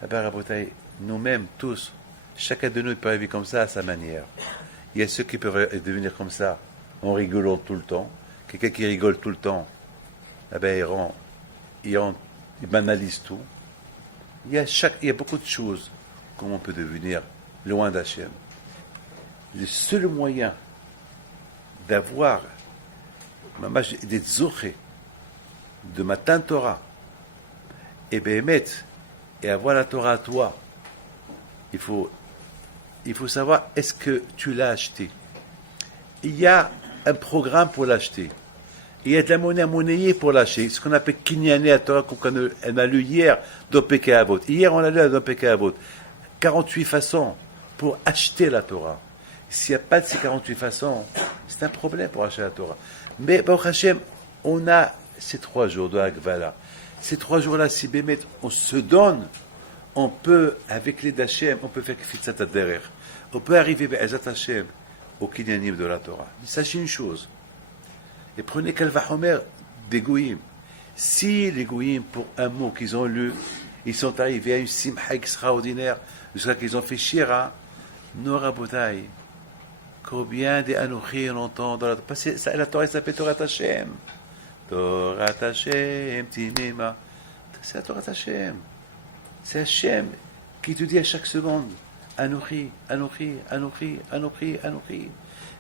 Eh bien, Rabotai, nous-mêmes, tous, chacun de nous peut arriver comme ça à sa manière. Il y a ceux qui peuvent devenir comme ça, en rigolant tout le temps. Quelqu'un qui rigole tout le temps, eh bien, il banalise tout. Il y a beaucoup de choses comment on peut devenir loin d'Hachem. Le seul moyen d'avoir des zochés de matin Torah et Béhémet et avoir la Torah à toi, il faut savoir est-ce que tu l'as acheté. Il y a un programme pour l'acheter. Il y a de la monnaie à monnayer pour l'acheter. Ce qu'on appelle Kinyané à Torah, qu'on a lu hier dans Péké Avot. Hier, on a lu dans Péké Avot. 48 façons pour acheter la Torah. S'il n'y a pas de ces 48 façons, c'est un problème pour acheter la Torah. Mais, Baruch Hashem, on a ces 3 jours de Hagvala. Ces 3 jours-là, si Bémet, on se donne, on peut, avec l'aide d'Hachem, on peut faire Kfitzat Aderer. On peut arriver, Be'ezat Hashem, au Kinyanim de la Torah. Mais sachez une chose. Et prenez Kalvachomer des Goïm. Si les Goïm, pour un mot qu'ils ont lu, ils sont arrivés à une simha extraordinaire, jusqu'à qu'ils ont fait Shira, Nora Bodaï, combien des Anochi on entend dans la Torah? Parce que la Torah s'appelle Torah Hashem. Torah Hashem, Timima. C'est la Torah Hashem. C'est Hashem qui te dit à chaque seconde, Anochi, Anochi, Anochi, Anochi, Anochi.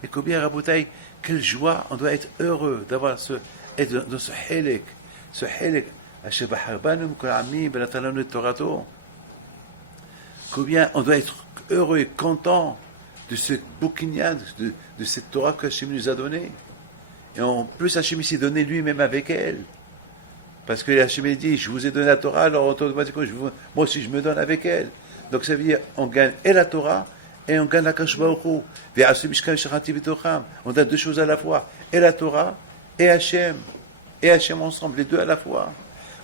Et combien, Rabotai, quelle joie, on doit être heureux d'avoir être dans ce Helek, combien on doit être heureux et content de ce bouquinyan, de cette Torah que Hachem nous a donnée. Et en plus, Hachem s'est donné lui-même avec elle. Parce que Hachem dit, je vous ai donné la Torah, alors automatiquement, moi aussi je me donne avec elle. Donc ça veut dire, on gagne et la Torah, et on gagne la Kadosh Baruch Hu. On a 2 choses à la fois, et la Torah, et Hachem ensemble, les 2 à la fois.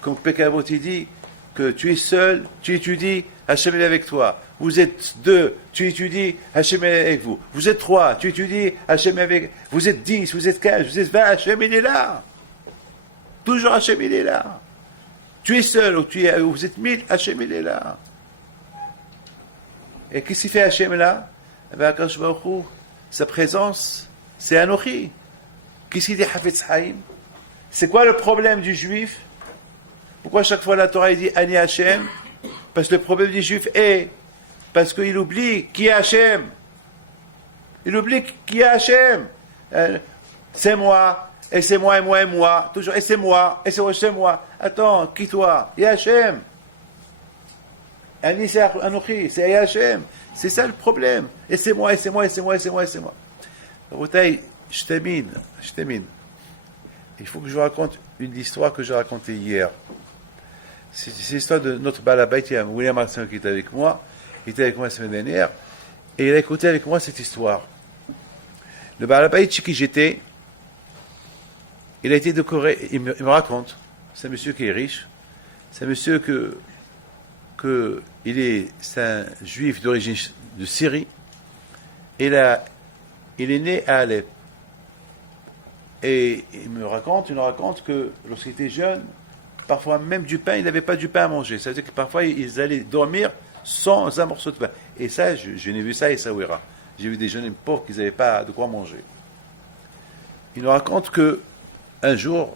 Comme Péké Avot dit que tu es seul, tu étudies, Hachem est avec toi. Vous êtes 2, tu étudies, Hachem est avec vous. Vous êtes 3, tu étudies, Hachem est avec vous. Vous êtes 10, vous êtes 15, vous êtes 20, Hachem il est là. Toujours Hachem il est là. Tu es seul, ou vous êtes 1000, Hachem il est là. Et qu'est-ce qu'il fait Hachem là? Eh bien, Akash Baruch Hu, sa présence, c'est Anochi. Qu'est-ce qu'il dit Hafetz Haïm? C'est quoi le problème du juif? Pourquoi chaque fois la Torah dit Ani Hachem? Parce que le problème du juif est parce qu'il oublie qui est Hachem. Il oublie qui est Hachem. C'est moi, et c'est moi, et moi, et moi. Toujours, et c'est moi, et c'est moi. Attends, qui toi? Il y a Hachem. Ani c'est Anochi, c'est Hachem. C'est ça le problème. Et c'est moi, et c'est moi, et c'est moi, et c'est moi, et c'est moi. Rabotai, je termine. Il faut que je vous raconte une histoire que j'ai racontée hier. C'est l'histoire de notre Balabait, William Martin qui était avec moi. Il était avec moi la semaine dernière. Et il a écouté avec moi cette histoire. Le Balabait chez qui j'étais, il a été décoré, il me raconte, c'est un monsieur qui est riche, c'est un monsieur c'est un juif d'origine de Syrie, et il est né à Alep. Et il nous raconte que lorsqu'il était jeune, parfois même du pain, il n'avait pas du pain à manger. Ça veut dire que parfois ils allaient dormir sans un morceau de pain. Et ça, je n'ai vu ça à Essaouira. J'ai vu des jeunes pauvres qui n'avaient pas de quoi manger. Il nous raconte que un jour,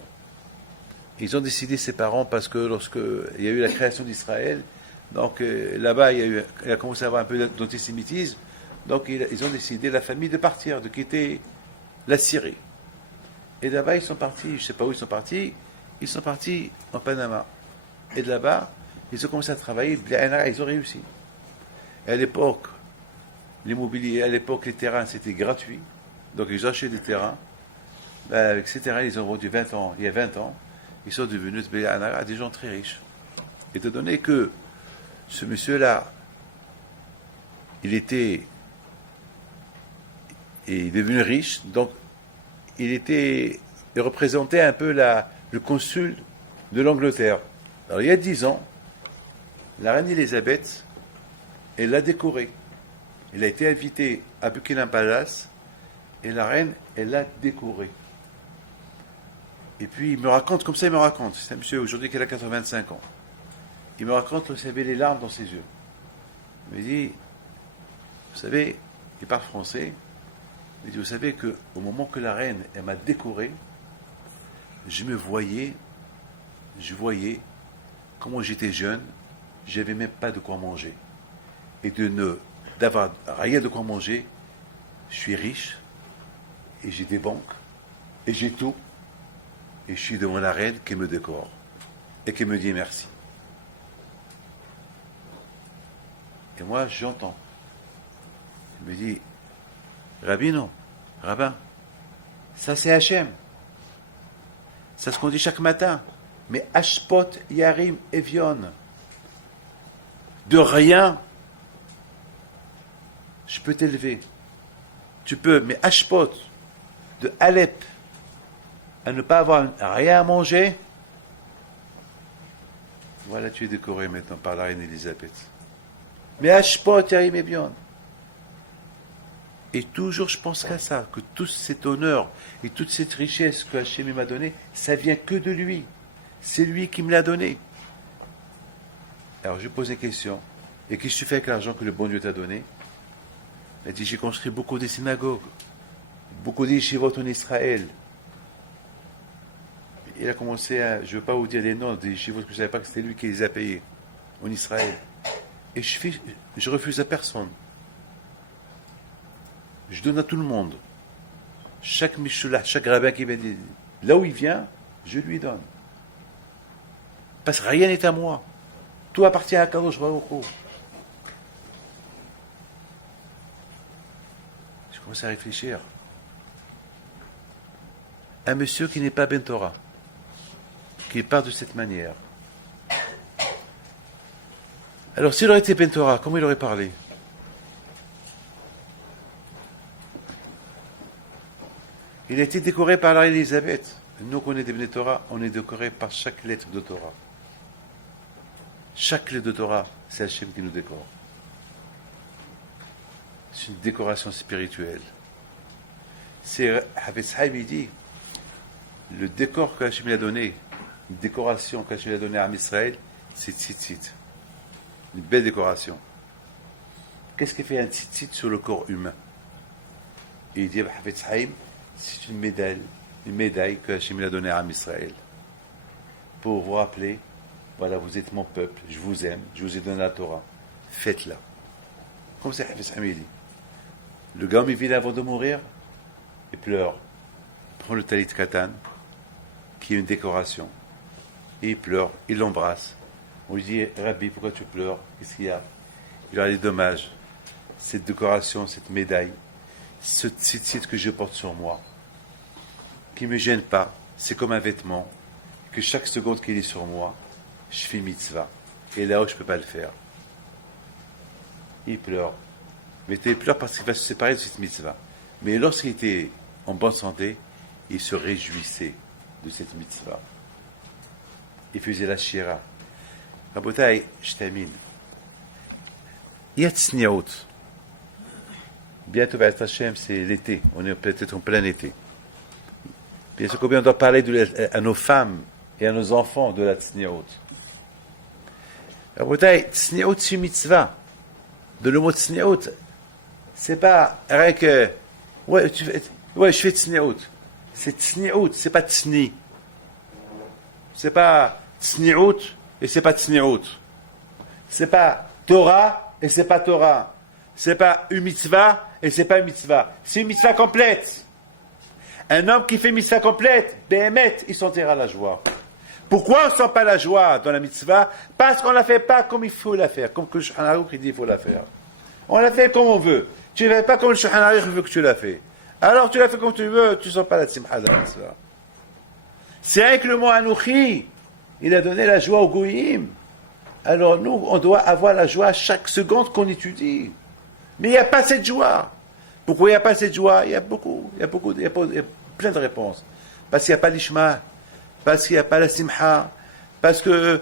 ils ont décidé, ses parents, parce que lorsqu'il y a eu la création d'Israël, donc là-bas, il a commencé à avoir un peu d'antisémitisme, donc ils ont décidé, la famille, de partir, de quitter la Syrie. Et là-bas, ils sont partis, je ne sais pas où ils sont partis en Panama. Et de là-bas, ils ont commencé à travailler, ils ont réussi. Et à l'époque, l'immobilier, les terrains, c'était gratuit. Donc ils ont acheté des terrains. Avec ces terrains, ils ont vendu il y a 20 ans, ils sont devenus des gens très riches. Étant donné que ce monsieur-là, il est devenu riche, donc il représentait un peu le consul de l'Angleterre. Alors il y a 10 ans, la reine Elisabeth, elle l'a décoré. Il a été invité à Buckingham Palace, et la reine, elle l'a décoré. Et puis il me raconte, comme ça il me raconte, c'est un monsieur aujourd'hui qui a 85 ans. il me raconte qu'il avait les larmes dans ses yeux. Il me dit, vous savez, il parle français, il me dit, vous savez qu'au moment que la reine, elle m'a décoré, je voyais comment j'étais jeune, j'avais même pas de quoi manger. Et d'avoir rien de quoi manger, je suis riche, et j'ai des banques, et j'ai tout, et je suis devant la reine qui me décore, et qui me dit merci. Et moi, j'entends. Il me dit, rabbin, ça c'est Hachem. C'est ce qu'on dit chaque matin. Mais Ashpot, Yarim, Evion. De rien, je peux t'élever. Tu peux, mais Ashpot, de Alep, à ne pas avoir rien à manger, voilà, tu es décoré maintenant par la reine Elisabeth. Mais Ashpot, Yarim, Evion. Et toujours, je pense qu'à ça, que tout cet honneur et toute cette richesse que Hachem m'a donnée, ça vient que de lui. C'est lui qui me l'a donné. Alors, je pose une question. Et qu'est-ce que tu fais avec l'argent que le bon Dieu t'a donné? Il dit, j'ai construit beaucoup de synagogues, beaucoup d'yeshivot en Israël. Il a commencé à, je ne veux pas vous dire les noms des yeshivot, que je ne savais pas que c'était lui qui les a payés en Israël. Et je refuse à personne. Je donne à tout le monde. Chaque Mishula, chaque rabbin qui vient, là où il vient, je lui donne. Parce que rien n'est à moi. Tout appartient à Kadosh Baruch Hu. Je commence à réfléchir. Un monsieur qui n'est pas Ben Torah, qui parle de cette manière. Alors, s'il aurait été Ben Torah, comment il aurait parlé? Il a été décoré par la reine Elisabeth. Nous, qu'on est des Bnei Torah, on est décoré par chaque lettre de Torah. Chaque lettre de Torah, c'est Hachem qui nous décore. C'est une décoration spirituelle. C'est Havetz Haïm, il dit, le décor que Hachem lui a donné, une décoration qu'Hachem lui a donnée à Israël, c'est tzitzit. Une belle décoration. Qu'est-ce qui fait un tzitzit sur le corps humain? Et il dit, Havetz Haïm, c'est une médaille que Hachem lui a donnée à Israël. Pour vous rappeler, voilà, vous êtes mon peuple, je vous aime, je vous ai donné la Torah. Faites-la. Comme c'est Havetz Haïm, il dit. Le gars, il vient avant de mourir, il pleure. Il prend le talit katan, qui est une décoration. Et il pleure, il l'embrasse. On lui dit, Rabbi, pourquoi tu pleures? Qu'est-ce qu'il y a? Il leur a dit, dommage, cette décoration, cette médaille, ce tzitzit que je porte sur moi, qui ne me gêne pas, c'est comme un vêtement, que chaque seconde qu'il est sur moi, je fais mitzvah. Et là où je ne peux pas le faire. Il pleure. Mais il pleure parce qu'il va se séparer de cette mitzvah. Mais lorsqu'il était en bonne santé, il se réjouissait de cette mitzvah. Il faisait la shira. Rabotai, je termine. Il y a tsniaout. Bientôt, B'at Hashem, c'est l'été. On est peut-être en plein été. Bien sûr, combien on doit parler à nos femmes et à nos enfants de la tsniaout. Rabotai, tsniaout, c'est une mitzvah. De le mot tsniaout, c'est pas rien que. Ouais, je fais tsniaout. C'est tsniaout, c'est pas tsni. C'est pas tsniaout et c'est pas tsniaout. C'est pas Torah et c'est pas Torah. C'est pas une mitzvah et c'est pas une mitzvah. C'est une mitzvah complète. Un homme qui fait mitzvah complète, Béhémet, il sentira la joie. Pourquoi on ne sent pas la joie dans la mitzvah? Parce qu'on ne la fait pas comme il faut la faire, comme que le Shulchan Aruch dit il faut la faire. On la fait comme on veut. Tu ne la fais pas comme le Shulchan Aruch veut que tu la fais. Alors tu la fais comme tu veux, tu ne sens pas la tzimcha de la mitzvah. C'est avec le mot Anouchi, il a donné la joie au Goïm. Alors nous, on doit avoir la joie chaque seconde qu'on étudie. Mais il n'y a pas cette joie. Pourquoi il n'y a pas cette joie? Il y a plein de réponses. Parce qu'il n'y a pas l'ishma, parce qu'il n'y a pas la simha, parce que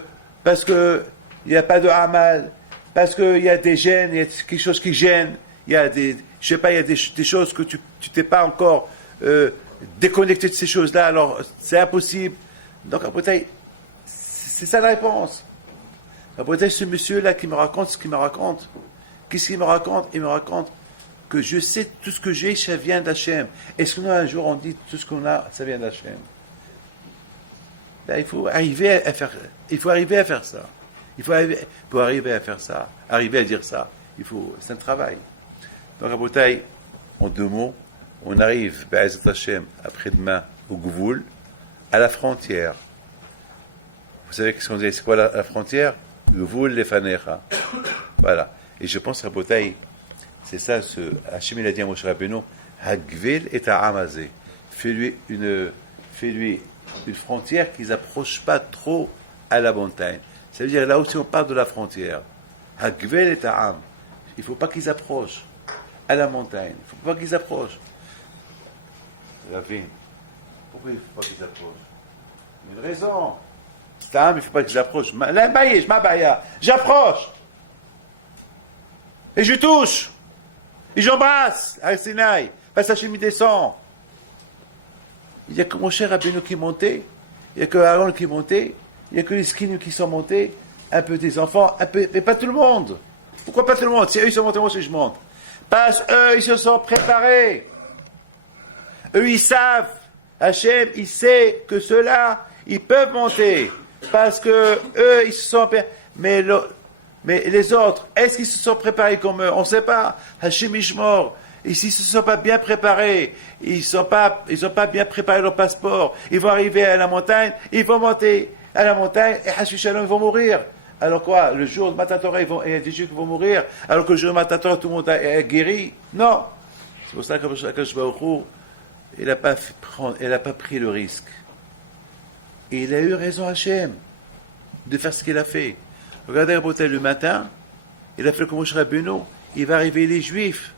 il n'y a pas de amal, parce qu'il y a des gènes, il y a quelque chose qui gêne, il y a des choses que tu t'es pas encore déconnecté de ces choses-là, alors c'est impossible. Donc après, c'est ça la réponse. Après, ce monsieur-là qui me raconte ce qu'il me raconte, qu'est-ce qu'il me raconte? Il me raconte que je sais tout ce que j'ai, ça vient d'Hachem. Est-ce que nous, un jour, on dit tout ce qu'on a, ça vient d'Hachem? Ben, il faut arriver à faire ça. Pour arriver à faire ça, arriver à dire ça, c'est un travail. Donc, à Botaï, en 2 mots, on arrive, Be'ezat Hashem, après-demain, au Gvoul, à la frontière. Vous savez ce qu'on dit? C'est quoi la frontière? Gvoul lefanecha. Voilà. Et je pense à Botaï, c'est ça, Hachem il a dit à Moshe Rabbeinu, Hagvel et Ha'amazé. Fais-lui une frontière qui n'approche pas trop à la montagne. Ça veut dire, là aussi on parle de la frontière. Hagvel et Ha'am. Il ne faut pas qu'ils approchent à la montagne. Il ne faut pas qu'ils approchent. Ravine. Pourquoi il ne faut pas qu'ils approchent? Il y a une raison. Stam, il ne faut pas qu'ils approchent. J'approche. Et je touche. Et j'embrasse. À Sinaï. Parce que Hachem descend. Il n'y a que mon cher Rabbeinu qui est monté. Il n'y a que Aaron qui est monté. Il n'y a que les skins qui sont montés. Un peu des enfants. Mais pas tout le monde. Pourquoi pas tout le monde? Si eux ils sont montés, moi aussi je monte. Parce qu'eux ils se sont préparés. Eux ils savent. Hachem il sait que ceux-là ils peuvent monter. Parce que eux ils se sont mais les autres, est-ce qu'ils se sont préparés comme eux? On ne sait pas. Hachem Ishmor. Et s'ils ne se sont pas bien préparés, ils n'ont pas bien préparé leur passeport, ils vont arriver à la montagne, ils vont monter à la montagne, et Hashem Shalom, ils vont mourir. Alors quoi? Le jour de Matatora, il y a des Juifs qui vont mourir, alors que le jour de Matatora, tout le monde est guéri? Non. C'est pour ça qu'Akadosh Baruch Hu, il n'a pas pris le risque. Et il a eu raison, Hachem, de faire ce qu'il a fait. Regardez Rabotai, le matin, il a fait comme Moshe Rabbeinu, il va arriver les Juifs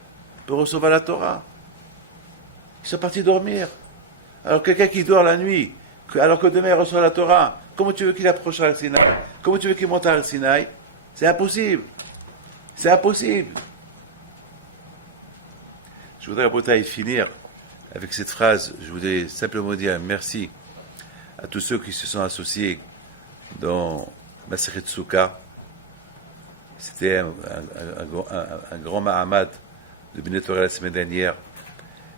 pour recevoir la Torah. Ils sont partis dormir. Alors quelqu'un qui dort la nuit, alors que demain il reçoit la Torah, comment tu veux qu'il approche à Sinaï? Comment tu veux qu'il monte à Sinaï? C'est impossible. C'est impossible. Je voudrais Rabotai finir avec cette phrase. Je voudrais simplement dire merci à tous ceux qui se sont associés dans Masechet Souka. C'était un grand Mahamad de Bnei Torah la semaine dernière.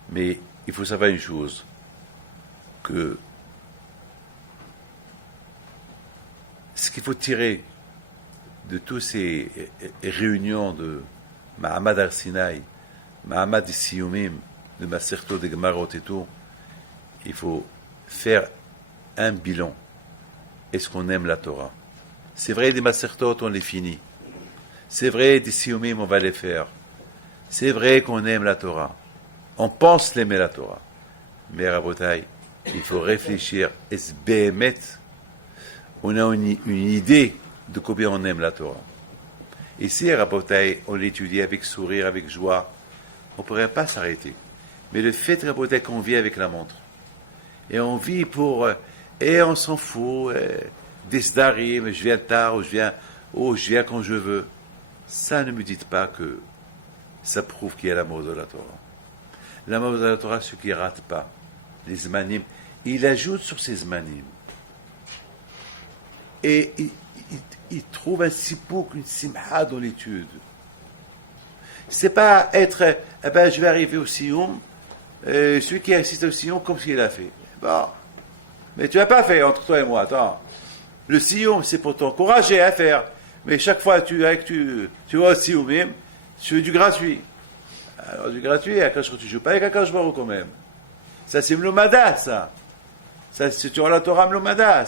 Mais il faut savoir une chose, que ce qu'il faut tirer de toutes ces réunions de Mahamad Ar-Sinaï, Mahamad Siyumim, de Maserto, de Gemarot et tout, il faut faire un bilan. Est-ce qu'on aime la Torah? C'est vrai, des Masertot, on les finit. C'est vrai, des Siyumim, on va les faire. C'est vrai qu'on aime la Torah. On pense l'aimer la Torah. Mais Rabotai, il faut réfléchir. Est-ce bémet? On a une idée de combien on aime la Torah. Et si Rabotai, on l'étudie avec sourire, avec joie, on ne pourrait pas s'arrêter. Mais le fait, Rabotai, qu'on vit avec la montre, et on vit pour... et on s'en fout, des sdarim, je viens tard, ou je viens quand je veux. Ça, ne me dites pas que ça prouve qu'il y a l'amour de la Torah. L'amour de la Torah, ceux qui ne ratent pas, les zmanim, il ajoute sur ces zmanim. Et il trouve un sipouk, une simha dans l'étude. C'est pas être, je vais arriver au Sioum, celui qui assiste au Sioum comme s'il a fait. Bon, mais tu n'as pas fait entre toi et moi, attends. Le Sioum, c'est pour t'encourager à faire. Mais chaque fois tu vas au Sioum même, tu veux du gratuit. Alors du gratuit, tu ne joues pas avec Akadosh Baruch Hu quand même. Ça c'est Mlomada, ça. Tu prends la Torah Mlomada,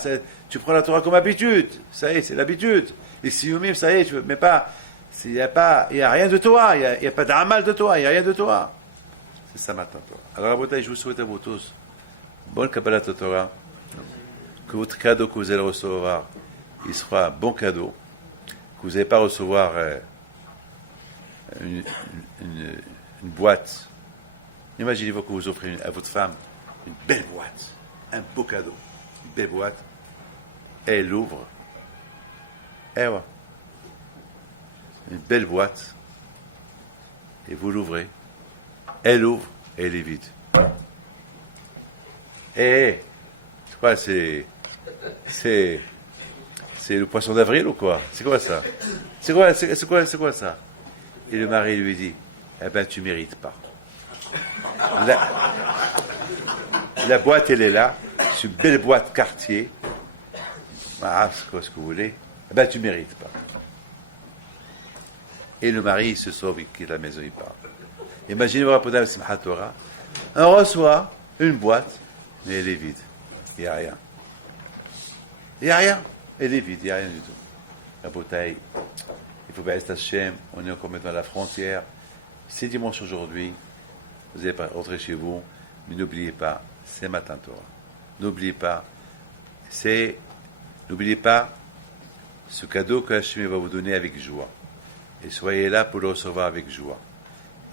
tu prends la Torah comme habitude. Ça y est, c'est l'habitude. Les Siyumim, ça y est, tu veux, mais pas, il n'y a rien de toi, il n'y a pas d'amal de toi, il n'y a rien de toi. C'est ça maintenant. Alors Rabotai, je vous souhaite à vous tous bonne Kabbalat Torah, que votre cadeau que vous allez recevoir, il sera un bon cadeau, que vous n'allez pas recevoir une boîte. Imaginez-vous que vous offrez à votre femme une belle boîte, un beau cadeau, une belle boîte. Elle l'ouvre. Et voilà. Une belle boîte. Et vous l'ouvrez. Elle ouvre et elle est vide. C'est quoi, c'est c'est le poisson d'avril ou quoi? C'est quoi ça? C'est quoi ça? Et le mari lui dit, eh ben tu mérites pas. La boîte, elle est là, c'est une belle boîte quartier. Ah, c'est quoi ce que vous voulez? Eh ben tu mérites pas. Et le mari, il se sauve, il quitte la maison, il part. Imaginez-vous, après Simchat Torah, on reçoit une boîte, mais elle est vide. Il n'y a rien. Il n'y a rien. Elle est vide, il n'y a rien du tout. La bouteille, il faut bien rester Hachem, on est encore maintenant à la frontière. C'est dimanche aujourd'hui, vous allez rentrer chez vous, mais n'oubliez pas, c'est Matin Torah. N'oubliez pas ce cadeau que Hachem va vous donner avec joie. Et soyez là pour le recevoir avec joie.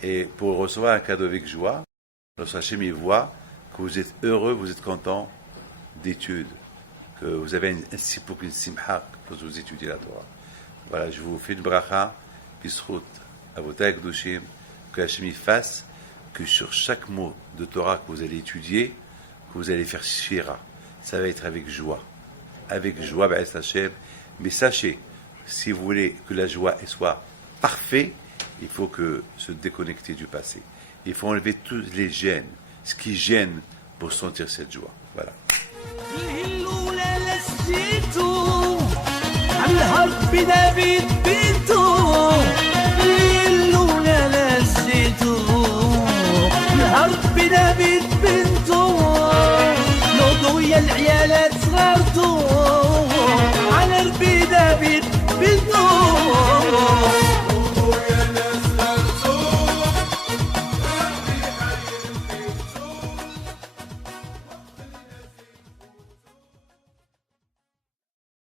Et pour recevoir un cadeau avec joie, lorsque Hachem il voit que vous êtes heureux, vous êtes content d'études, que vous avez une simha pour vous étudier la Torah. Voilà, je vous fais une bracha, bisrout, avotai kedushim, que Hachem fasse que sur chaque mot de Torah que vous allez étudier, que vous allez faire shira. Ça va être avec joie. Avec joie, B'ez Hachem. Mais sachez, si vous voulez que la joie soit parfaite, il faut se déconnecter du passé. Il faut enlever tous les gènes, ce qui gêne pour sentir cette joie. Voilà. العيالات صغارتو